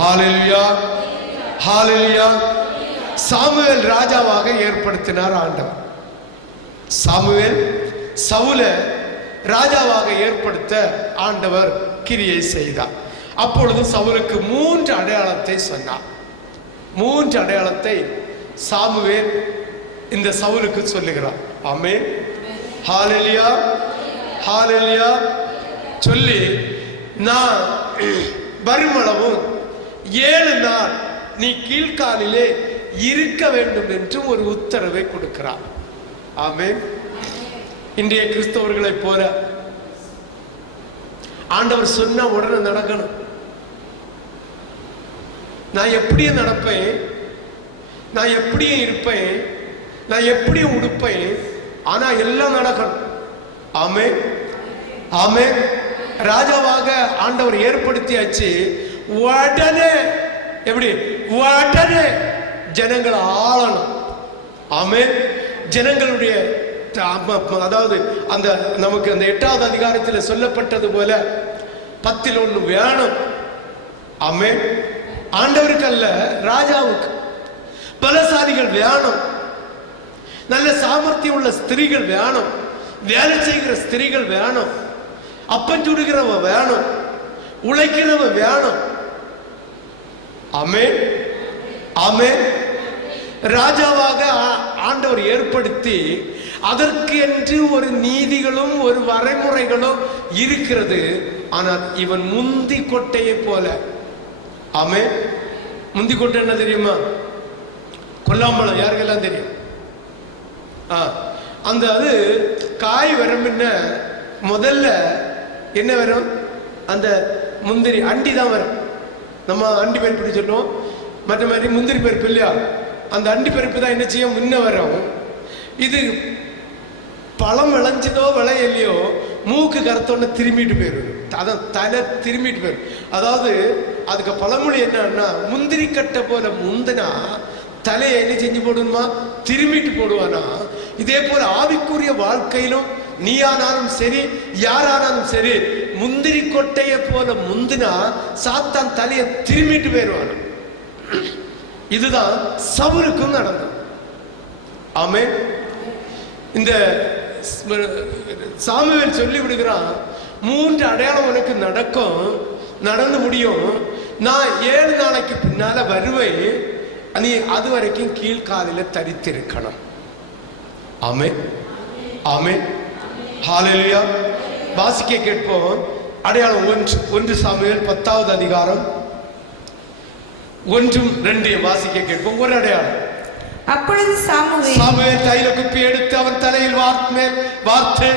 ஹல்லேலூயா, ஹல்லேலூயா. சாமுவேல் ராஜாவாக ஏற்படுத்தினார் ஆண்டவர். சாமுவேல் சவுலை ராஜாவாக ஏற்படுத்த ஆண்டவர் கிரியை செய்தார். அப்பொழுது சவுலுக்கு 3 அடையாளத்தை சொன்னார். 3 அடையாளத்தை சாமுவேல் இந்த சவுலுக்கு சொல்லுகிறார். ஆமென், ஹல்லேலூயா, ஹல்லேலூயா. சொல்லி, நான் வருமளவும் 7 நாள் நீ கீழ்காலிலே இருக்க வேண்டும் என்று ஒரு உத்தரவை கொடுக்கிறார். ஆமென். இன்றைய கிறிஸ்தவர்களை போல ஆண்டவர் சொன்ன உடனே நடக்கணும். நான் எப்படியும் நடப்பேன், நான் எப்படியும் இருப்பேன், நான் எப்படியும் உடுப்பேன், ஆனா எல்லாம் நடக்கணும். ஆமென், ஆமென். ராஜாவாக ஆண்டவர் ஏற்படுத்தியாச்சு. உடனே எப்படி உடனே ஜனங்கள் ஆளணும். ஆமென். ஜனங்களுடைய அதாவது அந்த நமக்கு அந்த 8வது அதிகாரத்தில் சொல்லப்பட்டது போல 10ல் 1 வேணும். ஆமென். ஆண்டவருக்கு அல்ல, ராஜாவுக்கு பலசாலிகள் வேணும். நல்ல சாமர்த்தியம் உள்ள ஸ்திரீகள் வேணும். வேலை செய்கிற ஸ்திரீகள் வேணும். அப்பன் சுடுகிறவ வேணும். உழைக்கிறவ வேணும். ஆமென். ஆமென். ராஜாவாக ஆண்டவர் ஏற்படுத்தி அதற்கு என்று ஒரு நீதிகளும் ஒரு வரைமுறைகளும் இருக்கிறது. ஆனால் இவன் முந்தி கொட்டையை போல. ஆமென். முந்தி கொட்டை என்ன தெரியுமா? கொல்லாம்பழம் யாருக்கெல்லாம் தெரியும்? அந்த அது காய் வரும். முதல்ல என்ன வரும்? அந்த முந்திரி அண்டி தான் வரும். நம்ம அண்டி பருப்பு சொல்லுவோம். மற்ற மாதிரி முந்திரி பருப்பு இல்லையா? அந்த அண்டி பருப்பு தான் என்ன செய்யும்? முன்ன வரும். இது பழம் விளைஞ்சதோ விளையலையோ மூக்கு கருத்தோன்னு திரும்பிட்டு போயிடும். அதான் தலை திரும்பிட்டு போயிடும். அதாவது அதுக்கு பழமொழி என்னன்னா, முந்திரி கட்டை போல முந்தினா தலையை என்ன செஞ்சு போடுமா? திரும்பிட்டு போடுவானா? இதே போல ஆவிக்குரிய வாழ்க்கையிலும் நீயானாலும் சரி, யாரானாலும் சரி, முந்திரி கொட்டையை போல முந்தினா சாத்தான் தலையை திரும்பிட்டு போயிடுவானா? இதுதான் சவுலுக்கும் நடந்தது. ஆமென். இந்த சாமுவேல் சொல்லி விடுகிறான், 3 அடையாளம் உனக்கு நடக்கும், நடந்து முடியும். நான் 7 நாளைக்கு பின்னால வருவேன். நீ அது வரைக்கும் கீழ்காலில் தரித்திருக்கணும். ஆமென். ஆமென். ஹல்லேலூயா. வாசிக்க கேட்போம். அடையாளம் 1 சாமுவேல் 10வது அதிகாரம் 1ம் 2ம் வாசிக்க கேட்போம். ஒரு அடையாளம். அப்பொழுது சாமுவேல் தைல குப்பி எடுத்து அவன் தலையில் வார்த்து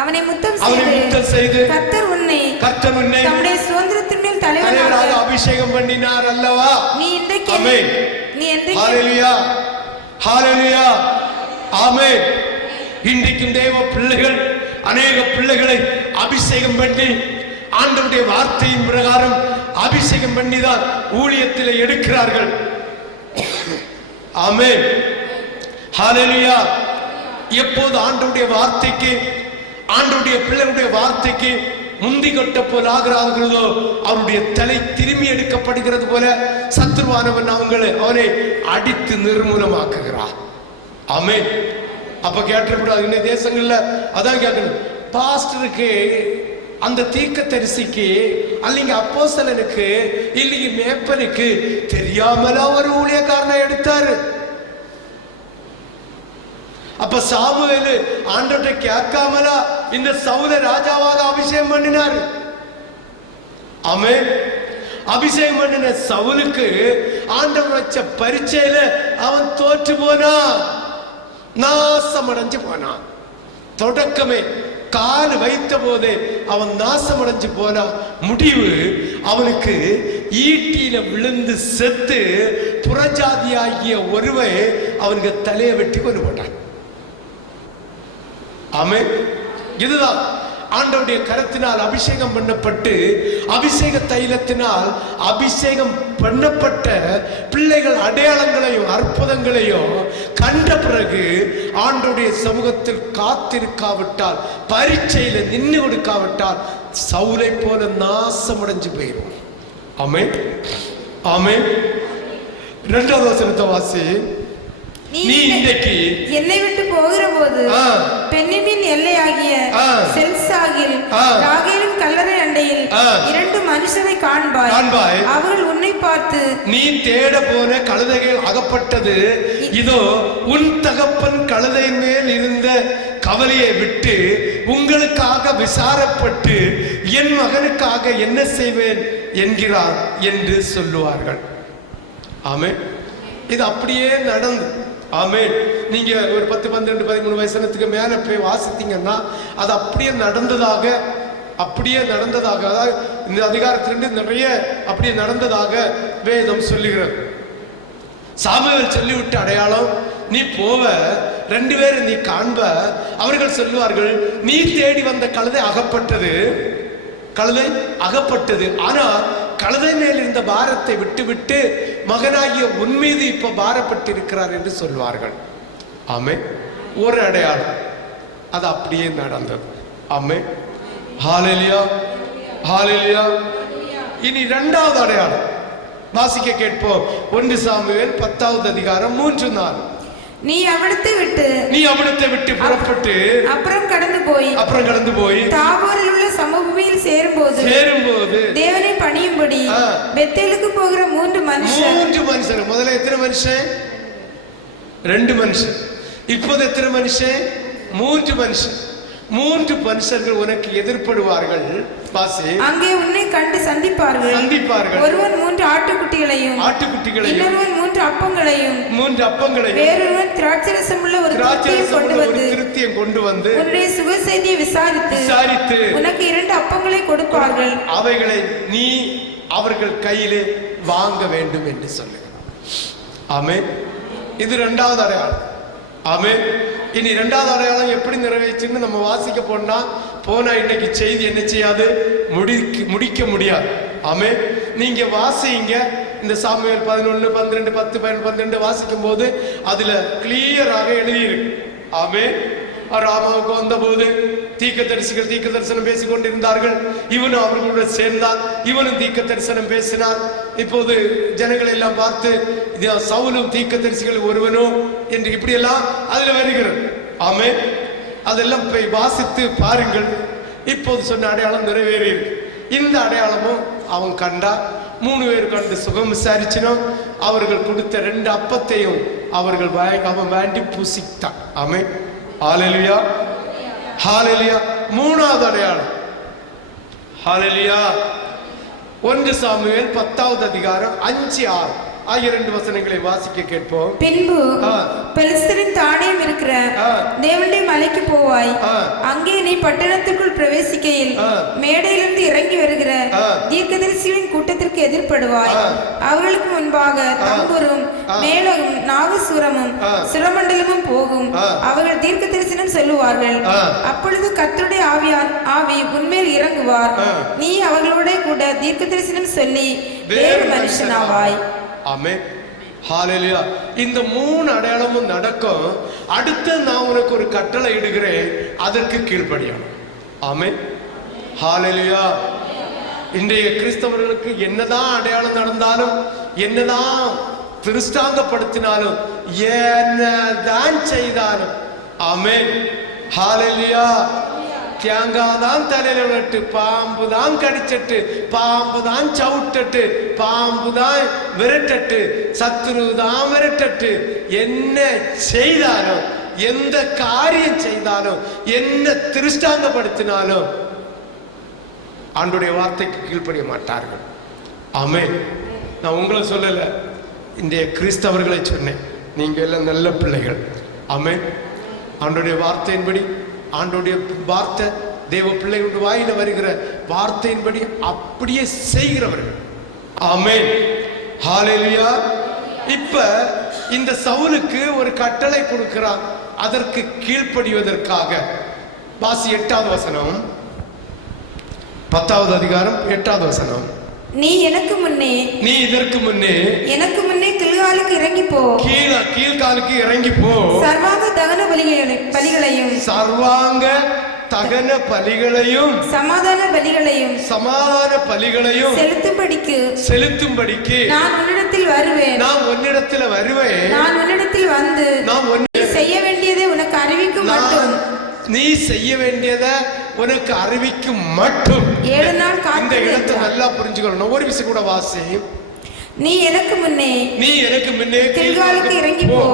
அவனை முத்தம் செய்து கர்த்தர் உன்னை தம்முடைய சுதந்திரத்தின் மேல் தலைவராக அபிஷேகம் பண்ணினார் அல்லவா? நீ இன்றைக்கு ஹல்லேலூயா. ஹல்லேலூயா. ஆமென். இன்றைக்கும் தேவ பிள்ளைகள் அநேக பிள்ளைகளை அபிஷேகம் பண்ணி ஆண்டவருடைய வார்த்தையின் பிரகாரம் அபிஷேகம் பண்ணிதான் ஊழியத்தில் எடுக்கிறார்கள். ஆமென். ஹல்லேலூயா. எப்போது ஆண்டவருடைய வார்த்தைக்கு, ஆண்டவருடைய பிள்ளைகளுடைய வார்த்தைக்கு முந்தி கொட்ட போல் ஆகிறார்களோ அவருடைய தலை திரும்பி எடுக்கப்படுகிறது போல சத்துருவானவன் அவனை அடித்து நிர்மூலமாக்குகிறார். ஆமென். அப்ப கேட்டக்கூடாது. இன்னும் தேசங்கள்ல அதான் கேட்கணும். பாஸ்டருக்கு, அந்த தீர்க்கதரிசிக்கு, அல்லங்க அப்போஸ்தலனுக்கு, இல்லைங்க மேப்பனுக்கு தெரியாமலா ஒரு ஊழியக்காரனை எடுத்தாரு. அப்ப சாமுவேல் ஆண்டவரை கேட்காமலா இந்த சவுல ராஜாவாக அபிஷேகம் பண்ணினார். ஆமென். அபிஷேகம் பண்ணின சவுலுக்கு ஆண்டவர் வச்ச பரீட்சையில அவன் தோற்று போனான், நாசமடைஞ்சு போனான். தொடக்கமே கால் வைத்த போதே அவன் நாசமடைஞ்சு போனா, முடிவு அவனுக்கு ஈட்டியில விழுந்து செத்து புறஜாதியாகிய ஒருவன் அவனுக்கு தலையை வெட்டி கொண்டு போட்டான். ஆமென். இதுதான் ஆண்டவருடைய கரத்தினால் அபிஷேகம் பண்ணப்பட்டு, அபிஷேக தைலத்தினால் அபிஷேகம் பண்ணப்பட்ட பிள்ளைகள் அடையாளங்களையும் அற்புதங்களையும் கண்ட பிறகு ஆண்டவருடைய சமூகத்தில் காத்திருக்காவிட்டால், பரீட்சையில நின்று கொடுக்காவிட்டால் சவுலை போல நாசமடைஞ்சு போயிடும். ஆமென். ஆமென். 2வது வசனத்தை வாசி. நீ இன்றைக்கு என்னை விட்டு போகிற போது பென்னிமின் எல்லையாகிய செல்சாகில் ராகேலின் கல்லறை அண்டையில் 2 மனுஷரை காண்பாய். அவர்கள் உன்னை பார்த்து, நீ தேட போன கழுதைகள் அகப்பட்டது, இதோ உன் தகப்பன் கழுதையின் மேல் இருந்த கவலையை விட்டு உங்களுக்காக விசாரப்பட்டு என் மகனுக்காக என்ன செய்வேன் என்கிறார் என்று சொல்லுவார்கள். ஆமென். இது அப்படியே நடந்து. ஆமென். நீங்க ஒரு 10, 12, 13 வயசுக்கு மேல போய் வாசித்தீங்கன்னா அது அப்படியே நடந்ததாக அதாவது இந்த அதிகாரத்திலிருந்து நிறைய அப்படியே நடந்ததாக வேதம் சொல்லுகிறது. சாமுவேல் சொல்லிவிட்ட அடையாளம், நீ போவ, 2 பேரை நீ காண்ப. அவர்கள் சொல்லுவார்கள், நீ தேடி வந்த கழுதை அகப்பட்டது. ஆனா கழுதை மேல் இருந்த பாரத்தை விட்டுவிட்டு மகனாகிய உன் மீது இப்ப பாரப்பட்டிருக்கிறார் என்று சொல்வார்கள். ஆமென். ஒரு அடையாளம் அது அப்படியே நடந்தது. ஆமென். ஹல்லேலூயா, ஹல்லேலூயா. இனி இரண்டாவது அடையாளம் வாசிக்க கேட்போம். 1 சாமுவேல் 10வது அதிகாரம் 3-4. நீ அவிடத்தை விட்டு புறப்பட்டு அப்புறம் கடந்து போய் தாபோரில் உள்ள சமபூமியில் சேரும்போது தேவனை பணியும்படி பெத்தேலுக்கு போகிற 3 மனுஷர். முதல்ல எத்தனை மனுஷன்? 2 மனுஷன். இப்போது எத்தனை மனுஷன்? 3 மனுஷன். 3 மனுஷர்கள் உனக்கு எதிர்ப்படுவார்கள். அங்கே உன்னை கண்டு சந்திப்பார்கள். ஒருவன் 3 ஆட்டுக்குட்டிகளையும் இன்னொருவன் 3 அப்பங்களையும் வேறொருவன் திராட்சரசம் உள்ள ஒரு கிருத்தியம் கொண்டு வந்து உன்னுடைய சுக செய்தியை விசாரித்து உனக்கு 2 அப்பங்களை கொடுப்பார்கள். அவைகளை நீ அவர்கள் கையிலே வாங்க வேண்டும் என்று சொல்லுகிறார். ஆமென். இது இரண்டாவது அடையாளம். ஆமென். இனி இரண்டாவது அடையாளம் எப்படி நிறைவேற்றுன்னு நம்ம வாசிக்க போனா இன்னைக்கு செய்தி என்ன செய்யாது, முடிக்க முடியாது. ஆமென். நீங்க வாசிங்க. இந்த சாமுவேல் 11, 12, 10, 12 வாசிக்கும் போது அதுல கிளியராக எழுதியிருக்கு. ஆமென். ராமாவுக்கு வந்த போது தீர்க்க தரிசனம் பேசிக் கொண்டிருந்தார்கள். இவனும் அவர்களோட சேர்ந்தான். இவனும் தீர்க்க தரிசனம் பேசினான். இப்போது ஜனங்களை எல்லாம் பார்த்து சவுலும் தீர்க்க தரிசிகள் ஒருவனோ என்று இப்படி எல்லாம் அதுல வருகிறது. ஆமென். அதெல்லாம் போய் வாசித்து பாருங்கள். இப்போது சொன்ன அடையாளம் நிறைவேறி இருக்கு. இந்த அடையாளமும் அவன் கண்டா. 3 பேர் கண்டு சுகம் விசாரிச்சினோம். அவர்கள் கொடுத்த 2 அப்பத்தையும் அவன் வேண்டி பூசித்தான். ஆமென். ஹல்லேலூயா, ஹல்லேலூயா. மூணாவது அடையாளம். ஹல்லேலூயா. 1 சாமுவேல் 10வது அதிகாரம் 5-6 ஆகிய 2 வசனங்களை வாசிக்க கேட்போம். பின்பு பெலிஸ்தரின் தானியம் இருக்கிற தேவனுடைய மலைக்கு போவாய். அங்கே நீ பட்டணத்துக்குள் பிரவேசிக்கையில் மேடையிலிருந்து இறங்கி வருகிற தீர்க்கதரிசிகளின் கூட்டத்திற்கு எதிர்ப்படுவாய். அவர்களுக்கு முன்பாக தம்புரும் மேலகும் நாகசூரமும் சுரமண்டலமும் போகும். அவர்கள் தீர்க்க தரிசனம் சொல்லுவார்கள். அப்பொழுது கர்த்தருடைய ஆவி உன்மேல் இறங்குவார். நீ அவர்களோட கூட தீர்க்க தரிசனம் சொல்லி வேறு மனுஷனாவாய். ஆமென். ஹல்லேலூயா. இந்த 3 அடையாளமும் நடக்கும். அடுத்து நான் உனக்கு ஒரு கட்டளை இடுகிறேன், அதற்கு கீழ்ப்படியணும். ஆமென். ஹல்லேலூயா. இன்றைய கிறிஸ்தவர்களுக்கு என்னதான் அடையாளம் நடந்தாலும், என்னதான் திருஷ்டாங்கப்படுத்தினாலும், என்னதான் செய்தாலும், ஆமென். ஹல்லேலூயா. தேங்காய் தான் தலையில விட்டு, பாம்பு தான் கடிச்சட்டு, பாம்பு தான் சவுட்டட்டு, பாம்பு தான் விரட்டட்டு, சத்துரு தான் விரட்டட்டு, என்ன செய்தாலும், எந்த காரியம் செய்தாலும், என்ன திருஷ்டாங்கப்படுத்தினாலும் ஆண்டவருடைய வார்த்தைக்கு கீழ்ப்படிய மாட்டார்கள். ஆமென். நான் உங்களை சொல்லல, இந்த கிறிஸ்தவர்களை சொன்னேன். நீங்க எல்லாம் நல்ல பிள்ளைகள். ஆமென். ஆண்டவருடைய வார்த்தையின்படி, ஆண்டோடைய வார்த்தை தேவ பிள்ளைகளுடைய வாயில வருகிற வார்த்தையின்படி அப்படியே செய்கிறவர்கள். ஆமென். ஹல்லேலூயா. இப்ப இந்த சவுலுக்கு ஒரு கட்டளை கொடுக்கிறான், அதற்கு கீழ்ப்படிவதற்காக. வாசி 8வது வசனம், 10வது அதிகாரம் 8வது வசனம். நீ இதற்கு முன்னே கீழ்காலுக்கு இறங்கி போ. சர்வாங்க தகன பலிகளையும் சமாதான பலிகளையும் செலுத்தும்படிக்கு நான் உன்னிடத்தில் வருவேன். நான் உன்னிடத்தில் வந்து செய்ய வேண்டியதை உனக்கு அறிவிக்கும் மட்டும். நீ செய்ய வேண்டியதை உனக்கு அறிவிக்கும் மட்டும். 7 நாள் இந்த இடத்தை நல்லா புரிஞ்சுக்கணும். ஒரு விஷயம் கூட வாசி. நீ எனக்கு முன்னே கில்காலுக்கு இறங்கி போ.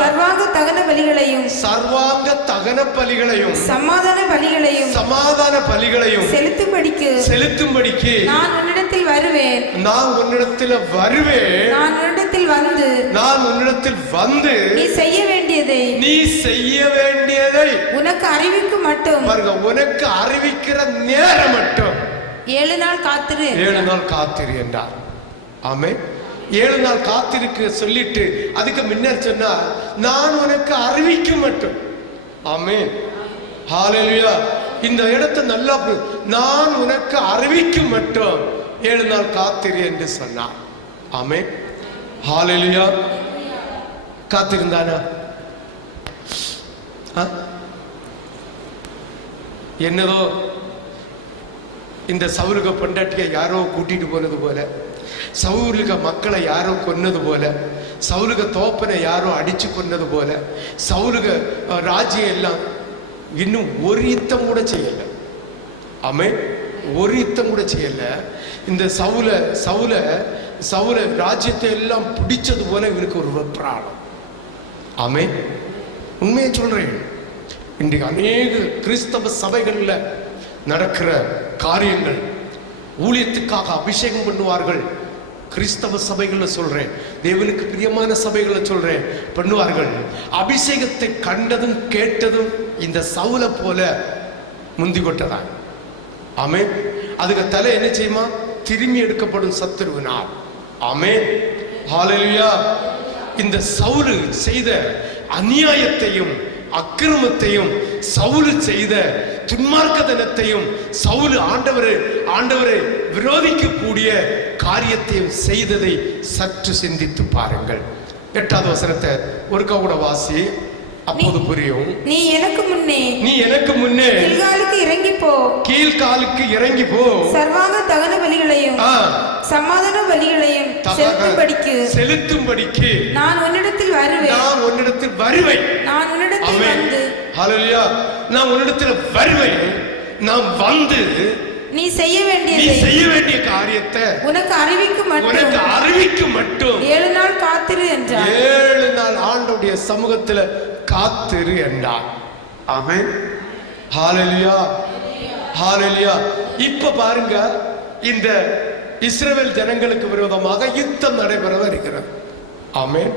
சர்வாங்க தகன பலிகளையும் சமாதான பலிகளையும் செலுத்தும்படிக்கு நான் உன்னிடத்தில் வருவேன். நான் உன்னிடத்தில் வந்து நீ செய்ய வேண்டியதை உனக்கு அறிவிக்கும் மட்டும். பாருங்க, உனக்கு அறிவிக்கிற நேரம் மட்டும் 7 நாள் காத்திரு என்றார். ஆமென். 7 நாள் காத்திருக்க சொல்லிட்டு அதுக்கு முன்னர் சொன்னா நான் உனக்கு அறிவிக்கும் மட்டும். ஆமென். ஹல்லேலூயா. இந்த இடத்தை நல்லா நான் உனக்கு அறிவிக்கும் மட்டும் 7 நாள் காத்திரு என்று சொன்னார். ஆமென். ஹalleluya. காத்திருந்தானா? என்னதோ இந்த சவுலுக பொண்டாட்டியை யாரோ கூட்டிட்டு போனது போல, சவுலுக மக்களை யாரோ கொன்னது போல, சவுலுக தோப்பனை யாரோ அடிச்சு கொன்னது போல, சவுலுக ராஜ்யம் எல்லாம் இன்னும் ஒரு யுத்தம் கூட செய்யல. ஆமென். ஒரு யுத்தம் கூட செய்யல. இந்த சவுல ராஜ்யத்தை எல்லாம் பிடிச்சது போல இவருக்கு ஒரு வெப்ராளம். ஆமென். உண்மையை சொல்றேன். இன்றைக்கு அநேக கிறிஸ்தவ சபைகள்ல நடக்கிற காரியங்கள், ஊழியத்துக்காக அபிஷேகம் பண்ணுவார்கள். கிறிஸ்தவ சபைகள்ல சொல்றேன், தேவனுக்கு பிரியமான சபைகளை சொல்றேன், பண்ணுவார்கள். அபிஷேகத்தை கண்டதும் கேட்டதும் இந்த சவுல போல முந்தி கொட்டதான். ஆமென். அதுக்கு தலை என்ன செய்யுமா? திரும்பி எடுக்கப்படும் சத்துருவினால். ஆமென். ஹalleluya. இந்த சவுல் செய்த அநியாயத்தையும் அக்கிரமத்தையும், சவுல் செய்த துன்மார்க்கத்தனத்தையும், சவுல் ஆண்டவரை விரோதிக்கக்கூடிய காரியத்தையும் செய்ததை சற்று சிந்தித்து பாருங்கள். 8வது வசனத்தை ஒருக்கா கூட வாசி, அப்போது புரியும். நீ எனக்கு முன்னே கீழ்காலுக்கு இறங்கி போ. சர்வாங்க தகன பலிகளையும் சமாதான பலிகளையும் செலுத்தும்படிக்கு நான் உன்னிடத்தில் வருவேன். நான் உன்னிடத்தில் வந்து ஹalleluya. நான் உன்னிடத்தில் வருவேன். நான் வந்து நீ செய்ய வேண்டிய காரியத்தை உனக்கு அறிவிக்கும் மட்டும் 7 நாள் காத்திரு என்றார். 7 நாள் ஆண்டவருடைய சமூகத்துல காத்திரு என்றார். ஆமென். ஹalleluya. ஹalleluya. இப்ப பாருங்க, இந்த இஸ்ரவேல் ஜனங்களுக்கு விரோதமாக யுத்தம் நடைபெற இருக்கிறது. ஆமென்.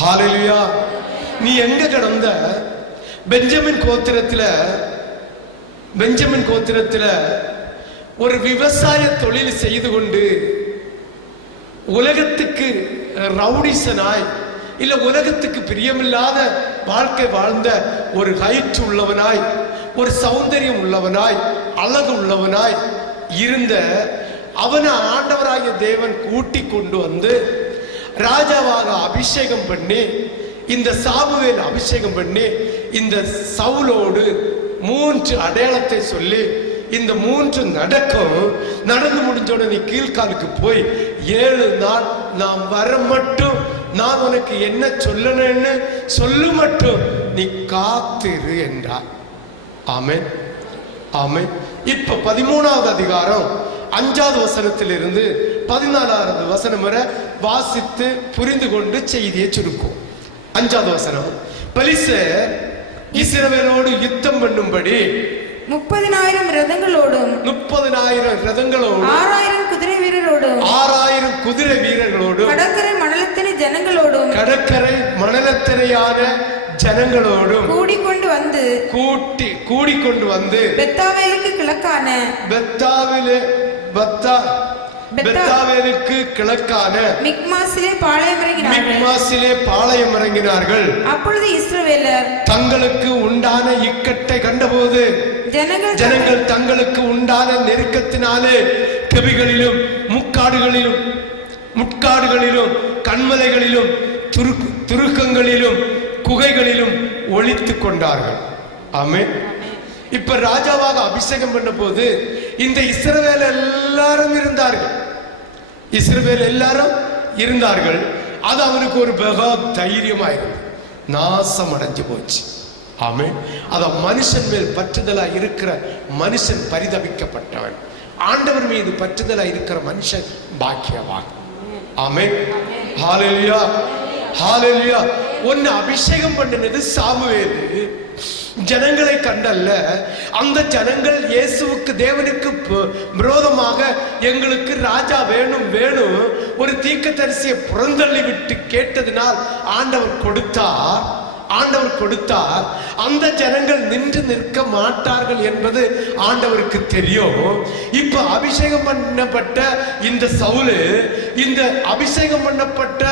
ஹalleluya. நீ எங்க கடந்த? பெஞ்சமின் கோத்திரத்துல ஒரு விவசாய தொழில் செய்து கொண்டு உலகத்துக்கு ரவுடிசனாய், இல்ல உலகத்துக்கு பிரியமில்லாத வாழ்க்கை வாழ்ந்த ஒரு ஹைட் உள்ளவனாய், ஒரு சௌந்தரியம் உள்ளவனாய், அழகு உள்ளவனாய் இருந்த அவனை ஆண்டவராகிய தேவன் கூட்டி கொண்டு வந்து ராஜாவாக அபிஷேகம் பண்ணி, இந்த சாமுவேல் அபிஷேகம் பண்ணி, இந்த சவுலோடு 3 அடையாளத்தை சொல்லி, இந்த 3 நடந்து முடிஞ்சோட நீ கீழ்காலுக்கு போய் 7 நாள் நாம் வர மட்டும், நான் உனக்கு என்ன சொல்லணும்னு சொல்லு மட்டும் நீ காத்திரு என்றார். ஆமென். ஆமென். இப்ப 13வது அதிகாரம் 5வது வசனத்திலிருந்து 14வது வசனம் வரை வாசித்து புரிந்து கொண்டு செய்தியை சுருக்கும். 5வது வசனம், பெலிஸ்தர் இஸ்ரவேலோடு யுத்தம் பண்ணும்படி 30,000 ரதங்களோடும் 6,000 குதிரை வீரர்களோடும் கடற்கரை மணலத்தினையான ஜனங்களோடும் கூடிக்கொண்டு வந்து பெத்தாவேலுக்கு கிழக்கான மிக்மாசிலே பாளையம் இறங்கினார்கள். அப்பொழுது இஸ்ரவேலர் தங்களுக்கு உண்டான இக்கட்டை கண்டபோது ஜனங்கள் தங்களுக்கு உண்டான நெருக்கத்தினாலே கெபிகளிலும் முட்காடுகளிலும் கண்மலைகளிலும் துருக்கங்களிலும் குகைகளிலும் ஒளித்துக் கொண்டார்கள். ஆமென். இப்ப ராஜாவாக அபிஷேகம் பண்ண போது இந்த இஸ்ரவேல் எல்லாரும் இருந்தார்கள். அது அவனுக்கு ஒரு பெகா தைரியமாயிருந்தது. நாசம் அடைஞ்சு போச்சு. ஆமென். அத மனுஷன் மேல் பற்றுதலா இருக்கிற மனுஷன் பரிதபிக்கப்பட்டவன், ஆண்டவர் மீது பற்றுதலா இருக்கிற மனுஷன் பாக்கியவான். ஆமென். ஹalleluya. ஹalleluya. ஒன்னு அபிஷேகம் பண்ணினது சாமுவேல். ஜனங்களை கண்டல்ல, அந்த ஜனங்கள் இயேசுவுக்கு தேவனுக்கு விரோதமாக எங்களுக்கு ராஜா வேணும் ஒரு தீர்க்கதரிசியை புறந்தள்ளி விட்டு கேட்டதினால் ஆண்டவர் கொடுத்தார். அந்த ஜனங்கள் நின்று நிற்க மாட்டார்கள் என்பது ஆண்டவருக்கு தெரியும். இப்ப அபிஷேகம் பண்ணப்பட்ட இந்த சவுலு, இந்த அபிஷேகம் பண்ணப்பட்ட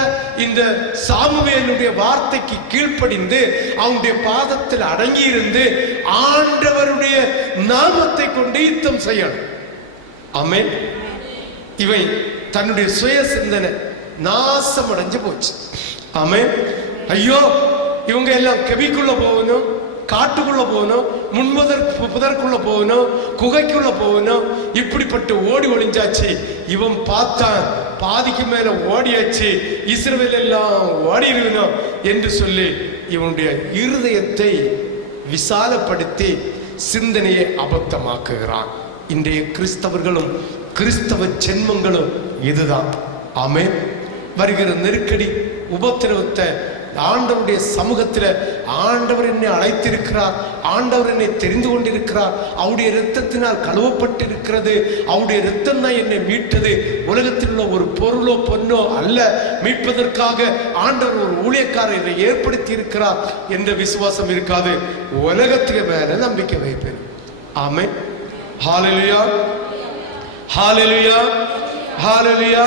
இந்த சாமுவேலுடைய வார்த்தைக்கு கீழ்ப்படிந்து அவனுடைய பாதத்தில் அடங்கி இருந்து ஆண்டவருடைய நாமத்தை கொண்டு யுத்தம் செய்யணும். ஆமென். இவன் தன்னுடைய சுய சிந்தனை நாசம் அடைஞ்சு போச்சு. ஆமென். ஐயோ, இவங்க எல்லாம் கெபிக்குள்ள போகணும், காட்டுக்குள்ள போகணும், புதற்குள்ள போகணும், குகைக்குள்ள போகணும், இப்படிப்பட்டு ஓடி ஒளிஞ்சாச்சு. இவன் பார்த்தான், பாதிக்கு மேல ஓடியாச்சு, இஸ்ரவேல் எல்லாம் ஓடி இருக்கணும் என்று சொல்லி இவனுடைய இருதயத்தை விசாலப்படுத்தி சிந்தனையை அபத்தமாக்குகிறான். இன்றைய கிறிஸ்தவர்களும் கிறிஸ்தவ ஜென்மங்களும் இதுதான். ஆமென். வருகிற நெருக்கடி உபத்திரவத்தை ஆண்டவருடைய சமூகத்தில், ஆண்டவர் என்னை அழைத்திருக்கிறார், ஆண்டவர் என்னை தெரிந்து கொண்டிருக்கிறார், அவருடைய இரத்தத்தினால் கழுவப்பட்டிருக்கிறது, அவருடைய இரத்தம் தான் என்னை மீட்டது, உலகத்தில் உள்ள ஒரு பொருளோ பொன்னோ அல்ல, மீட்பதற்காக ஆண்டவர் ஒரு ஊழியக்காரரை ஏற்படுத்தி இருக்கிறார் என்ற விசுவாசம் இருக்காது. உலகத்துக்கு மேல நம்பிக்கை வைப்பேன். ஆமென். ஹல்லேலூயா, ஹல்லேலூயா, ஹல்லேலூயா.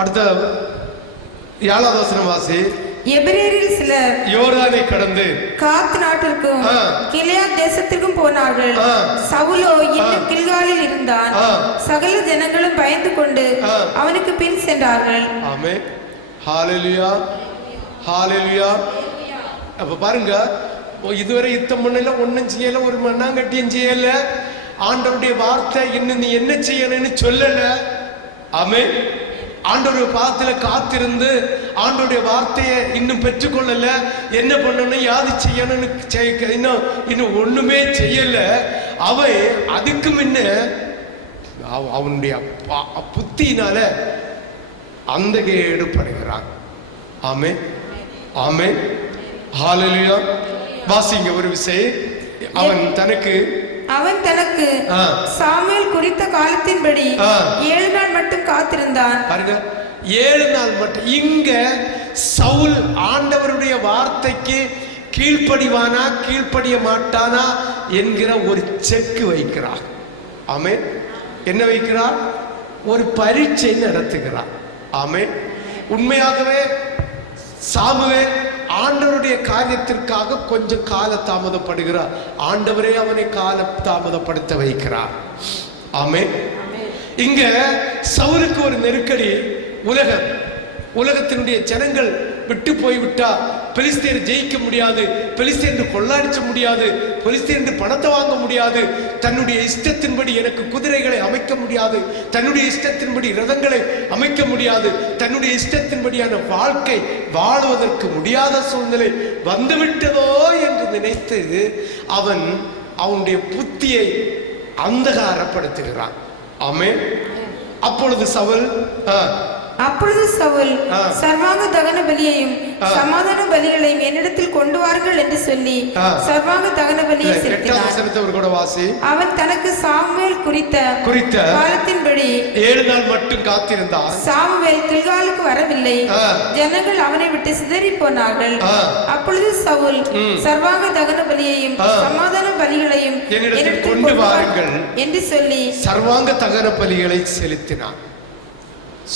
அடுத்த 7வது வசனம் வாசி. எபிரேயரில் சிலர் யோர்தானை கடந்து காத் நாட்டிற்கும் கிலியாத் தேசத்திற்கும் போனார்கள். சவுலோ இன்னும் கில்காலில் இருந்தான். சகல ஜனங்களும் பயந்து கொண்டு அவனுக்கு பின் சென்றார்கள். ஆமென். ஹல்லேலூயா, ஹல்லேலூயா. அப்ப பாருங்க, இதுவரை யுத்தம் பண்ணல, ஒன்னும் செய்யல, ஒரு மண்ணாங்கட்டியும் செய்யல, ஆண்டவருடைய வார்த்தை இன்னும் நீ என்ன செய்யணும்னு சொல்லல. ஆமென். ஆண்டோடைய பாதத்துல காத்திருந்து ஆண்டோடைய வார்த்தையை இன்னும் பெற்றுக்கொள்ளல, என்ன பண்ணணும், யாது செய்யணும்னு இன்னும் ஒண்ணுமே செய்யல. அவன் அதுக்கு முன்ன அவனுடைய புத்தியினால அந்த கேடுபடுகிறான். ஆமென், ஆமென், ஹல்லேலூயா. வாசிங்க ஒரு விஷயம். அவன் தனக்கு சாமுவேல் குறித்த காலத்தின்படி 7 நாள் மட்டும் காத்திருந்தான். பாருங்க, 7 நாள் மட்டும். இங்க சவுல் ஆண்டவருடைய வார்த்தைக்கு கீழ்ப்படிவானா கீழ்ப்படிய மாட்டானா என்கிற ஒரு செக் வைக்கிறார். ஆமென். என்ன வைக்கிறார்? ஒரு பரீட்சை நடத்துகிறார். ஆமென். உண்மையாகவே சாமுவேல் ஆண்டவருடைய காரியத்திற்காக கொஞ்சம் கால தாமதப்படுகிறார். ஆண்டவரே அவனை கால தாமதப்படுத்த வைக்கிறார். ஆமென். இங்க சவுலுக்கு ஒரு நெருக்கடி. உலகத்தினுடைய ஜனங்கள் விட்டு போய்விட்டா பெலிஸ்தீன் ஜெயிக்க முடியாது, பெலிஸ்தீன் கொள்ளாடிச்ச முடியாது, பெலிஸ்தீன் பணத்தை வாங்க முடியாது, தன்னுடைய இஷ்டத்தின்படி எனக்கு குதிரைகளை அமைக்க முடியாது, தன்னுடைய இஷ்டத்தின்படி ரதங்களை அமைக்க முடியாது, தன்னுடைய இஷ்டத்தின்படியான வாழ்க்கை வாழ்வதற்கு முடியாத சூழ்நிலை வந்துவிட்டதோ என்று நினைத்து அவனுடைய புத்தியை அந்தகாரப்படுத்துகிறான். ஆமென். அப்பொழுது சவுல் சர்வாங்க தகன பலியையும் சமாதான பலிகளையும் என்னிடத்தில் கொண்டு வாருங்கள் என்று சொல்லி சர்வாங்க தகன பலியை செலுத்தினான். அவன் தனக்கு சாமுவேல் குறித்த காலத்தின்படி 7 நாள் மட்டும் காத்திருந்தான். சாமுவேல் கில்காலுக்கு வரவில்லை. ஜனங்கள் அவனை விட்டு சிதறி போனார்கள். அப்பொழுது சவுல் சர்வாங்க தகன பலியையும் சமாதான பலிகளையும் என்னிடத்தில் கொண்டு வாருங்கள் என்று சொல்லி சர்வாங்க தகன பலிகளை செலுத்தினான்.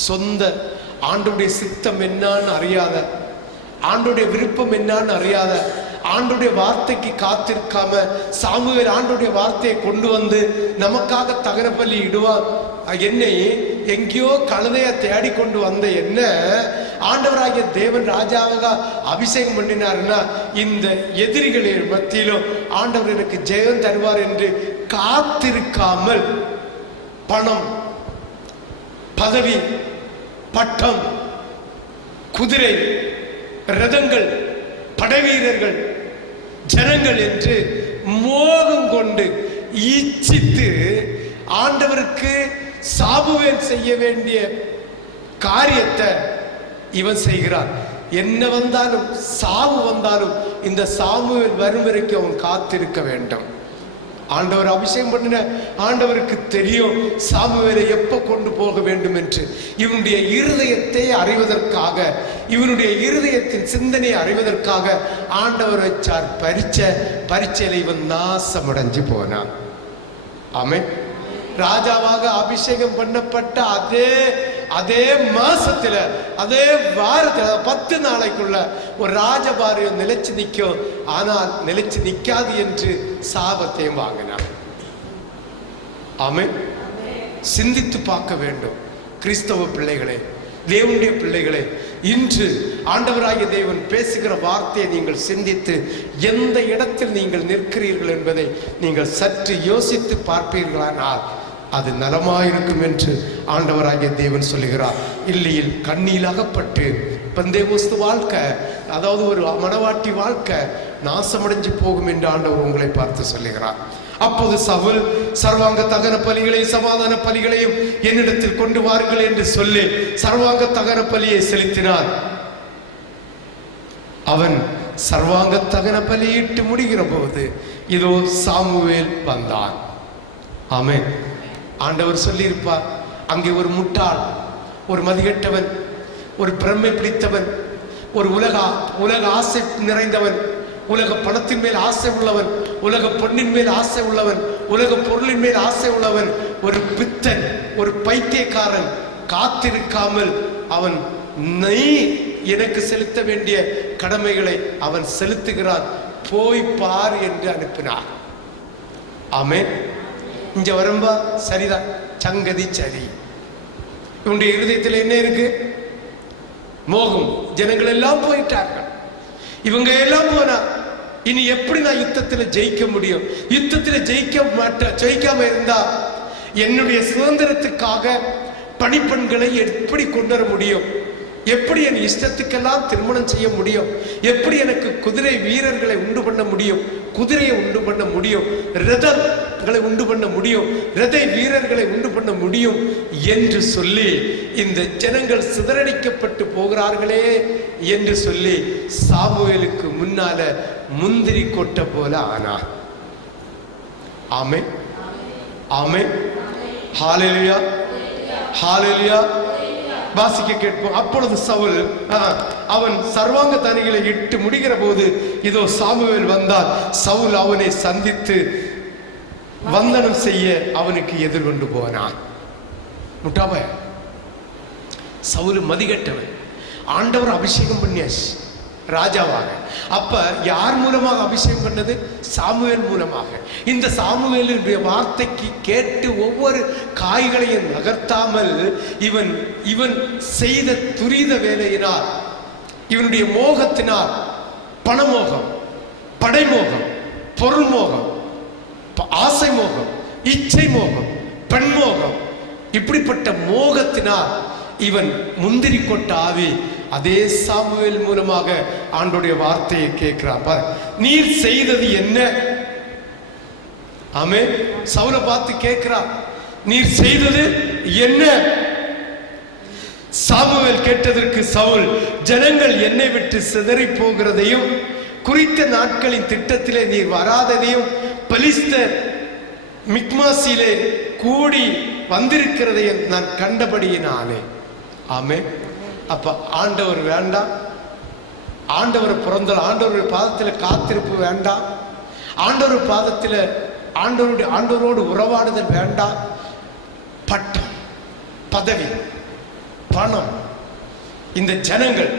சொந்த ஆண்டுடைய சித்தம் என்னன்னு அறியாத, ஆண்டுடைய விருப்பம் என்னன்னு அறியாத, ஆண்டுடைய வார்த்தைக்கு காத்திருக்காம சாமுவேல் ஆண்டுடைய வார்த்தையை கொண்டு வந்து நமக்காக தகன பலி இடுவார். என்னை எங்கேயோ கழுதைய தேடி கொண்டு வந்த என்ன ஆண்டவராகிய தேவன் ராஜாவாக அபிஷேகம் பண்ணினார்னா இந்த எதிரிகளின் மத்தியிலும் ஆண்டவர் எனக்கு ஜெயம் தருவார் என்று காத்திருக்காமல் பணம், பதவி, பட்டம், குதிரை, ரதங்கள், படைவீரர்கள், ஜனங்கள் என்று மோகம் கொண்டு இச்சித்து ஆண்டவருக்கு சாமுவேல் செய்ய வேண்டிய காரியத்தை இவன் செய்கிறான். என்ன வந்தாலும் சாவு வந்தாலும் இந்த சாமுவேல் வரும் வரைக்கும் அவன் காத்திருக்க வேண்டும். ஆண்டவர் அபிஷேகம் பண்ணின ஆண்டவருக்கு தெரியும் சாமுவேலை எப்ப கொண்டு போக வேண்டும் என்று. இவனுடைய இருதயத்தை அறிவதற்காக, இவனுடைய இருதயத்தின் சிந்தனையை அறிவதற்காக ஆண்டவர் வச்சார் பரீட்சையில இவன் நாசமடைஞ்சு போனான். ஆமென். ராஜாவாக அபிஷேகம் பண்ணப்பட்ட அதே மாசத்துல, அதே வாரத்துல, 10 நாளைக்குள்ள ஒரு ராஜபாரியம் நிலைச்சு நிற்கும். ஆனால் நிலைச்சு நிற்காது என்று சாபத்தையும் வாங்கினார். ஆமென். சிந்தித்து பார்க்க வேண்டும். கிறிஸ்தவ பிள்ளைகளே, தேவனுடைய பிள்ளைகளே, இன்று ஆண்டவராகிய தேவன் பேசுகிற வார்த்தையை நீங்கள் சிந்தித்து எந்த இடத்தில் நீங்கள் நிற்கிறீர்கள் என்பதை நீங்கள் சற்று யோசித்து பார்ப்பீர்களானால் அது நலமாயிருக்கும் என்று ஆண்டவராகிய தேவன் சொல்லுகிறார். இல்லையில் கண்ணியில் அகப்பட்டு பெந்தேகோஸ்து வாழ்க்கை, அதாவது ஒரு மனவாட்டி வாழ்க்கை நாசமடைஞ்சு போகும் என்று ஆண்டவர் உங்களை பார்த்து சொல்லுகிறார். அப்போது சவுல் சர்வாங்க தகன பலிகளையும் சமாதான பலிகளையும் என்னிடத்தில் கொண்டு வாருங்கள் என்று சொல்லி சர்வாங்க தகன பலியை செலுத்தினார். அவன் சர்வாங்க தகன பலியிட்டு முடிகிற போது இதோ சாமுவேல் வந்தான். ஆமென். ஆண்டவர் சொல்லியிருப்பார், அங்கே ஒரு முட்டாள், ஒரு மதிகெட்டவன், ஒரு பிரம்மை பிடித்தவன், ஒரு உலக ஆசை நிறைந்தவன், உலக பணத்தின் மேல் ஆசை உள்ளவன், உலக பொன்னின் மேல் ஆசை உள்ளவன், உலக பொருளின் மேல் ஆசை உள்ளவன், ஒரு பித்தன், ஒரு பைத்தியக்காரன் காத்திருக்காமல் அவன் நீ எனக்கு செலுத்த வேண்டிய கடமைகளை அவன் செலுத்துகிறான், போய் பார் என்று அனுப்பினார். ஆமென். இங்க வரும்பா சரிதான், சங்கதி சரி. இவனுடைய இருதயத்தில் என்ன இருக்கு? மோகம். ஜனங்கள் எல்லாம் போயிட்டார்கள், இவங்க எல்லாம் போனா இனி எப்படி நான் யுத்தத்தில் ஜெயிக்க முடியும்? யுத்தத்தில் ஜெயிக்காம இருந்தா என்னுடைய சுதந்திரத்துக்காக பணிப்பெண்களை எப்படி கொண்டு வர முடியும்? எப்படி என் இஷ்டத்துக்கெல்லாம் திருமணம் செய்ய முடியும்? எப்படி எனக்கு குதிரை வீரர்களை உண்டு பண்ண முடியும்? குதிரையை உண்டு பண்ண முடியும், ரதங்களை உண்டு பண்ண முடியும், ரத வீரர்களை உண்டு பண்ண முடியும் என்று சொல்லி இந்த ஜனங்கள் சிதறடிக்கப்பட்டு போகிறார்களே என்று சொல்லி சாமுவேலுக்கு முன்னால முந்திரி கொட்டை போல ஆனா. ஆமென், ஆமென், ஹல்லேலூயா, ஹல்லேலூயா. வாசிக்க கேட்போம். அப்பொழுது சவுல் அவன் சர்வாங்க தணிகளை இட்டு முடிகிற போது இதோ சாமுவேல் வந்தார். சவுல் அவனை சந்தித்து வந்தனம் செய்ய அவனுக்கு எதிர்கொண்டு போனான். முட்டாப சவுல் மதிகட்டவன், ஆண்டவர் அபிஷேகம் பண்ணியாச்சு ராஜாவாக. அப்ப யார் மூலமாக அபிஷேகம் பண்ணது? சாமுவேல் மூலமாக. இந்த சாமுவேலுடைய வார்த்தைக்கு கேட்டு ஒவ்வொரு காய்களையும் நகர்த்தாமல் இவன் செய்த துரித வேலையினால், இவனுடைய மோகத்தினால், பணமோகம், படைமோகம், பொருள் மோகம், ஆசை மோகம், இச்சை மோகம், பெண்மோகம், இப்படிப்பட்ட மோகத்தினால் இவன் முந்திரி கொட்ட ஆவி அதே சாமுவேல் மூலமாக ஆண்டோடைய வார்த்தையை கேட்கிறான். நீர் செய்தது என்ன? ஆமென். சவுலை பார்த்து கேட்கிறான், நீர் செய்தது என்ன? சாமுவேல் கேட்டதற்கு சவுல், ஜனங்கள் என்னை விட்டு சிதறி போகிறதையும் குறித்த நாட்களின் திட்டத்திலே நீர் வராததையும் பெலிஸ்தர் மிக்மாசிலே கூடி வந்திருக்கிறதையும் நான் கண்டபடியினாலே. ஆமென். அப்ப ஆண்டவர் வேண்டாம், ஆண்டவர் பிறந்தால் ஆண்டவருடைய பாதத்தில் காத்திருப்பு வேண்டாம், ஆண்டவர் பாதத்தில் ஆண்டவரோடு உறவாடுதல் வேண்டாம். பட்டம், பதவி, பணம், இந்த ஜனங்கள்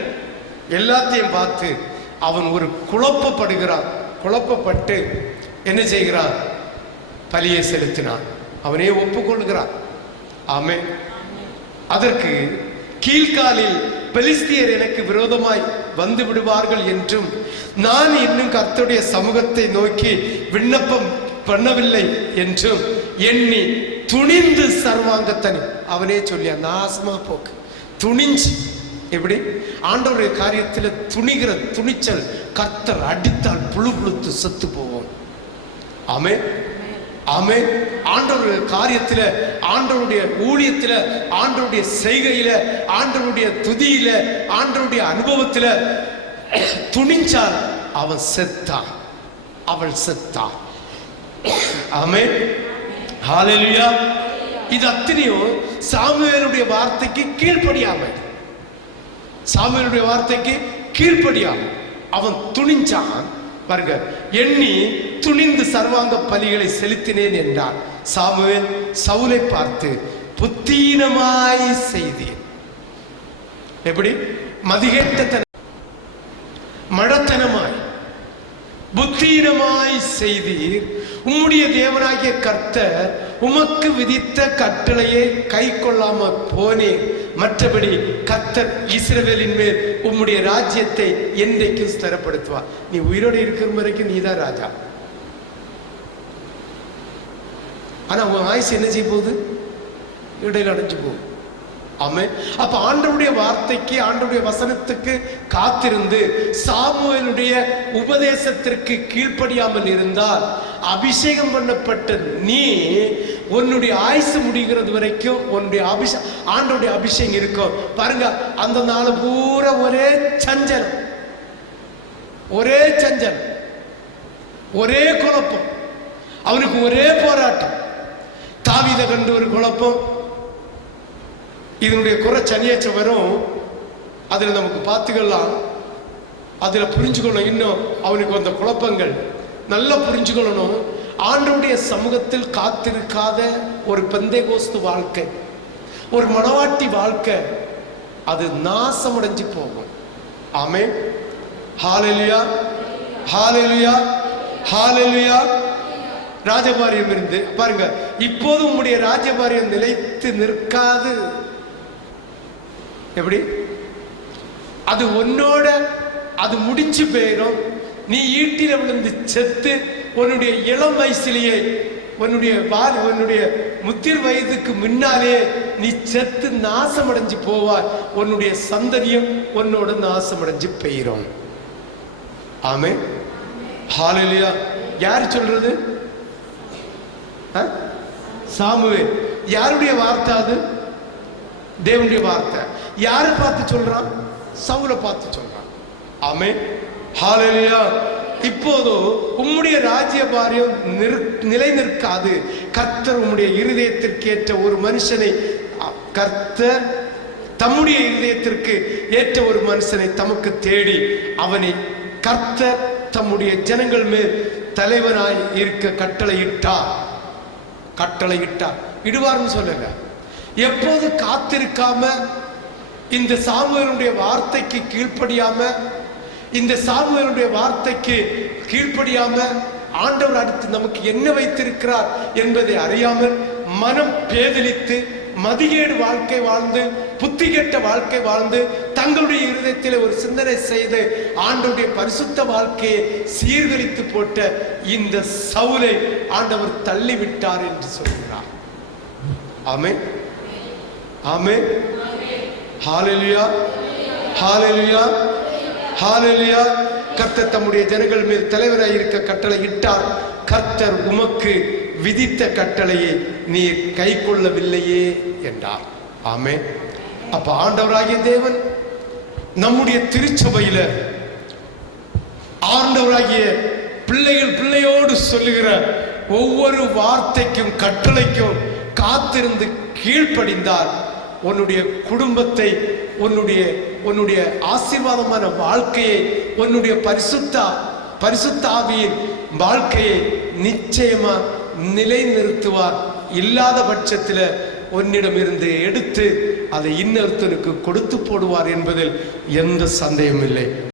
எல்லாத்தையும் பார்த்து அவன் ஒரு குழப்பப்படுகிறான். குழப்பப்பட்டு என்ன செய்கிறான்? பலியை செலுத்தினான். அவனே ஒப்புக்கொள்கிறான். ஆமென். அதற்கு கீழ்காலில் பெலிஸ்தியர் எனக்கு விரோதமாய் வந்து விடுவார்கள் என்றும் நான் இன்னும் கர்த்தருடைய சமூகத்தை நோக்கி விண்ணப்பம் பண்ணவில்லை என்றும் எண்ணி துணிந்து சர்வாங்கத்தனி, அவனே சொல்லியா நாசமா போக்கு. துணிஞ்சு எப்படி ஆண்டவருடைய காரியத்தில் துணிகிற துணிச்சல், கர்த்தர் அடித்தால் புழு புழுத்து செத்து போவோம். ஆமென், ஆமென். ஆண்டவருடைய காரியத்தில், ஆண்டவருடைய ஊழியத்தில், ஆண்டவருடைய செய்கையில, ஆண்டவருடைய துதியில, ஆண்டவருடைய அனுபவத்தில் துணிஞ்சால் அவன் செத்தான், அவள் செத்தான். ஆமென், ஹல்லேலூயா. இது அத்தனையும் சாமுவேலுடைய வார்த்தைக்கு கீழ்ப்படியாம, சாமுவேலுடைய வார்த்தைக்கு கீழ்ப்படியாம அவன் துணிஞ்சான். பாருங்க, எண்ணி துணிந்து சர்வாங்க பலிகளை செலுத்தினேன் என்றார். சாமுவேல் சவுலை பார்த்து புத்தீனமாய் செய்தேன். எப்படி? மதிகெட்ட மடத்தனமாய் புத்தீனமாய் செய்தீர். உம்முடைய தேவனாகிய கர்த்தர் உமக்கு விதித்த கட்டளையை கை கொள்ளாம போனே, மற்றபடி கர்த்தர் இஸ்ரவேலின் மேல் உம்முடைய ராஜ்யத்தை என்றைக்கும் ஸ்திரப்படுத்துவார். நீ உயிரோடு இருக்கிற வரைக்கும் நீதான் ராஜா. ஆனா உன் ஆயுசு என்ன செய்ய போகுது? இடையில அடைஞ்சு போகுது. ஆமென். அப்ப ஆண்டவருடைய வார்த்தைக்கு, ஆண்டவருடைய வசனத்துக்கு காத்திருந்து சாமுவேலுடைய உபதேசத்திற்கு கீழ்ப்படியாமல் இருந்தால், அபிஷேகம் பண்ணப்பட்ட நீ உன்னுடைய ஆயுசு முடிகிறது வரைக்கும் உன்னுடைய ஆண்டவருடைய அபிஷேகம் இருக்கும். பாருங்க, அந்த நாள் பூரா ஒரே சஞ்சலம், ஒரே சஞ்சலம், ஒரே குழப்பம், அவனுக்கு ஒரே போராட்டம். தாவீதை கண்டு ஒரு குழப்பம், இதனுடைய குறை சனியாச்சம் வரும். அதுல நமக்கு பார்த்துக்கலாம், அதுல புரிஞ்சுக்கணும். இன்னும் அவனுக்கு அந்த குழப்பங்கள் நல்லா புரிஞ்சுக்கொள்ளணும். ஆண்டவருடைய சமூகத்தில் காத்திருக்காத ஒரு பெந்தேகோஸ்து வாழ்க்கை, ஒரு மனவாட்டி வாழ்க்கை, அது நாசமடைஞ்சு போகும். ஆமென். ஹல்லேலூயா, ஹல்லேலூயா, ஹல்லேலூயா. ராஜபாரியம் இருந்து பாருங்க, இப்போது உம்முடைய ராஜபாரியம் நிலைத்து நிற்காது. எப்படி? அது உன்னோட அது முடிச்சு போயிடும். நீ ஈட்டில விழுந்து செத்து உன்னுடைய இளம் வயசுலேயே, உன்னுடைய முதிர் வயதுக்கு முன்னாலே நீ செத்து நாசமடைஞ்சு போவாய். உன்னுடைய சந்ததியும் உன்னோட நாசமடைஞ்சு போயிடும். ஆமென். ஹல்லேலூயா. யார் சொல்றது? சாமுவேல். யாருடைய வார்த்தை அது? தேவனுடைய வார்த்தை. யாரை பார்த்து சொல்றான்? சவுலை பார்த்து சொல்றான். ஆமென். ஹல்லேலூயா. இப்போது உம்முடைய ராஜ்யபாரியம் நிலை நிற்காது. கர்த்தர் உம்முடைய இருதயத்திற்கு ஏற்ற ஒரு மனுஷனை, கர்த்தர் தம்முடைய இருதயத்திற்கு ஏற்ற ஒரு மனுஷனை தமக்கு தேடி அவனை கர்த்தர் தம்முடைய ஜனங்கள் மேல் தலைவனாய் இருக்க கட்டளையிட்டார். இடுவார்னு சொல்லுங்க. எப்போது காத்திருக்காம, இந்த சாமுவேலுடைய வார்த்தைக்கு கீழ்ப்படியாம, இந்த சாமுவேலுடைய வார்த்தைக்கு கீழ்ப்படியாம, ஆண்டவர் அடுத்து நமக்கு என்ன வைத்திருக்கிறார் என்பதை அறியாமல் மனம் பேதலித்து மதிகேடு வாழ்க்கை வாழ்ந்து, புத்தி கெட்ட வாழ்க்கை வாழ்ந்து, தங்களுடைய இருதயத்தில் ஒரு சிந்தனை செய்து ஆண்டவருடைய பரிசுத்த வாழ்க்கையை சீர்கழித்து போட்ட இந்த சவுலை ஆண்டவர் தள்ளிவிட்டார் என்று சொல்கிறார். ஆமென், ஆமென். ஹல்லேலூயா, ஹல்லேலூயா, ஹல்லேலூயா. கர்த்தர் தம்முடைய ஜனங்கள் மேல் தலைவராய் இருக்க கட்டளை இட்டார். கர்த்தர் உமக்கு விதித்த கட்டளையை நீர் கை கொள்ளவில்லையே என்றார். ஆமென். அப்ப ஆண்டவராகிய தேவன் நம்முடைய திருச்சபையில ஆண்டவராகிய பிள்ளையோடு சொல்லுகிற ஒவ்வொரு வார்த்தைக்கும் பட்டளைக்கும் காத்திருந்து கீழ்ப்படிந்தால் உன்னுடைய குடும்பத்தை, உன்னுடைய ஆசீர்வாதமான வாழ்க்கையை, உன்னுடைய பரிசுத்த ஆவியின் வாழ்க்கையை நிச்சயமா நிலைநிறுத்துவார். இல்லாத பட்சத்தில் உன்னிடமிருந்து எடுத்து அதை இன்னொருத்தருக்கு கொடுத்து போடுவார் என்பதில் எந்த சந்தேகமும் இல்லை.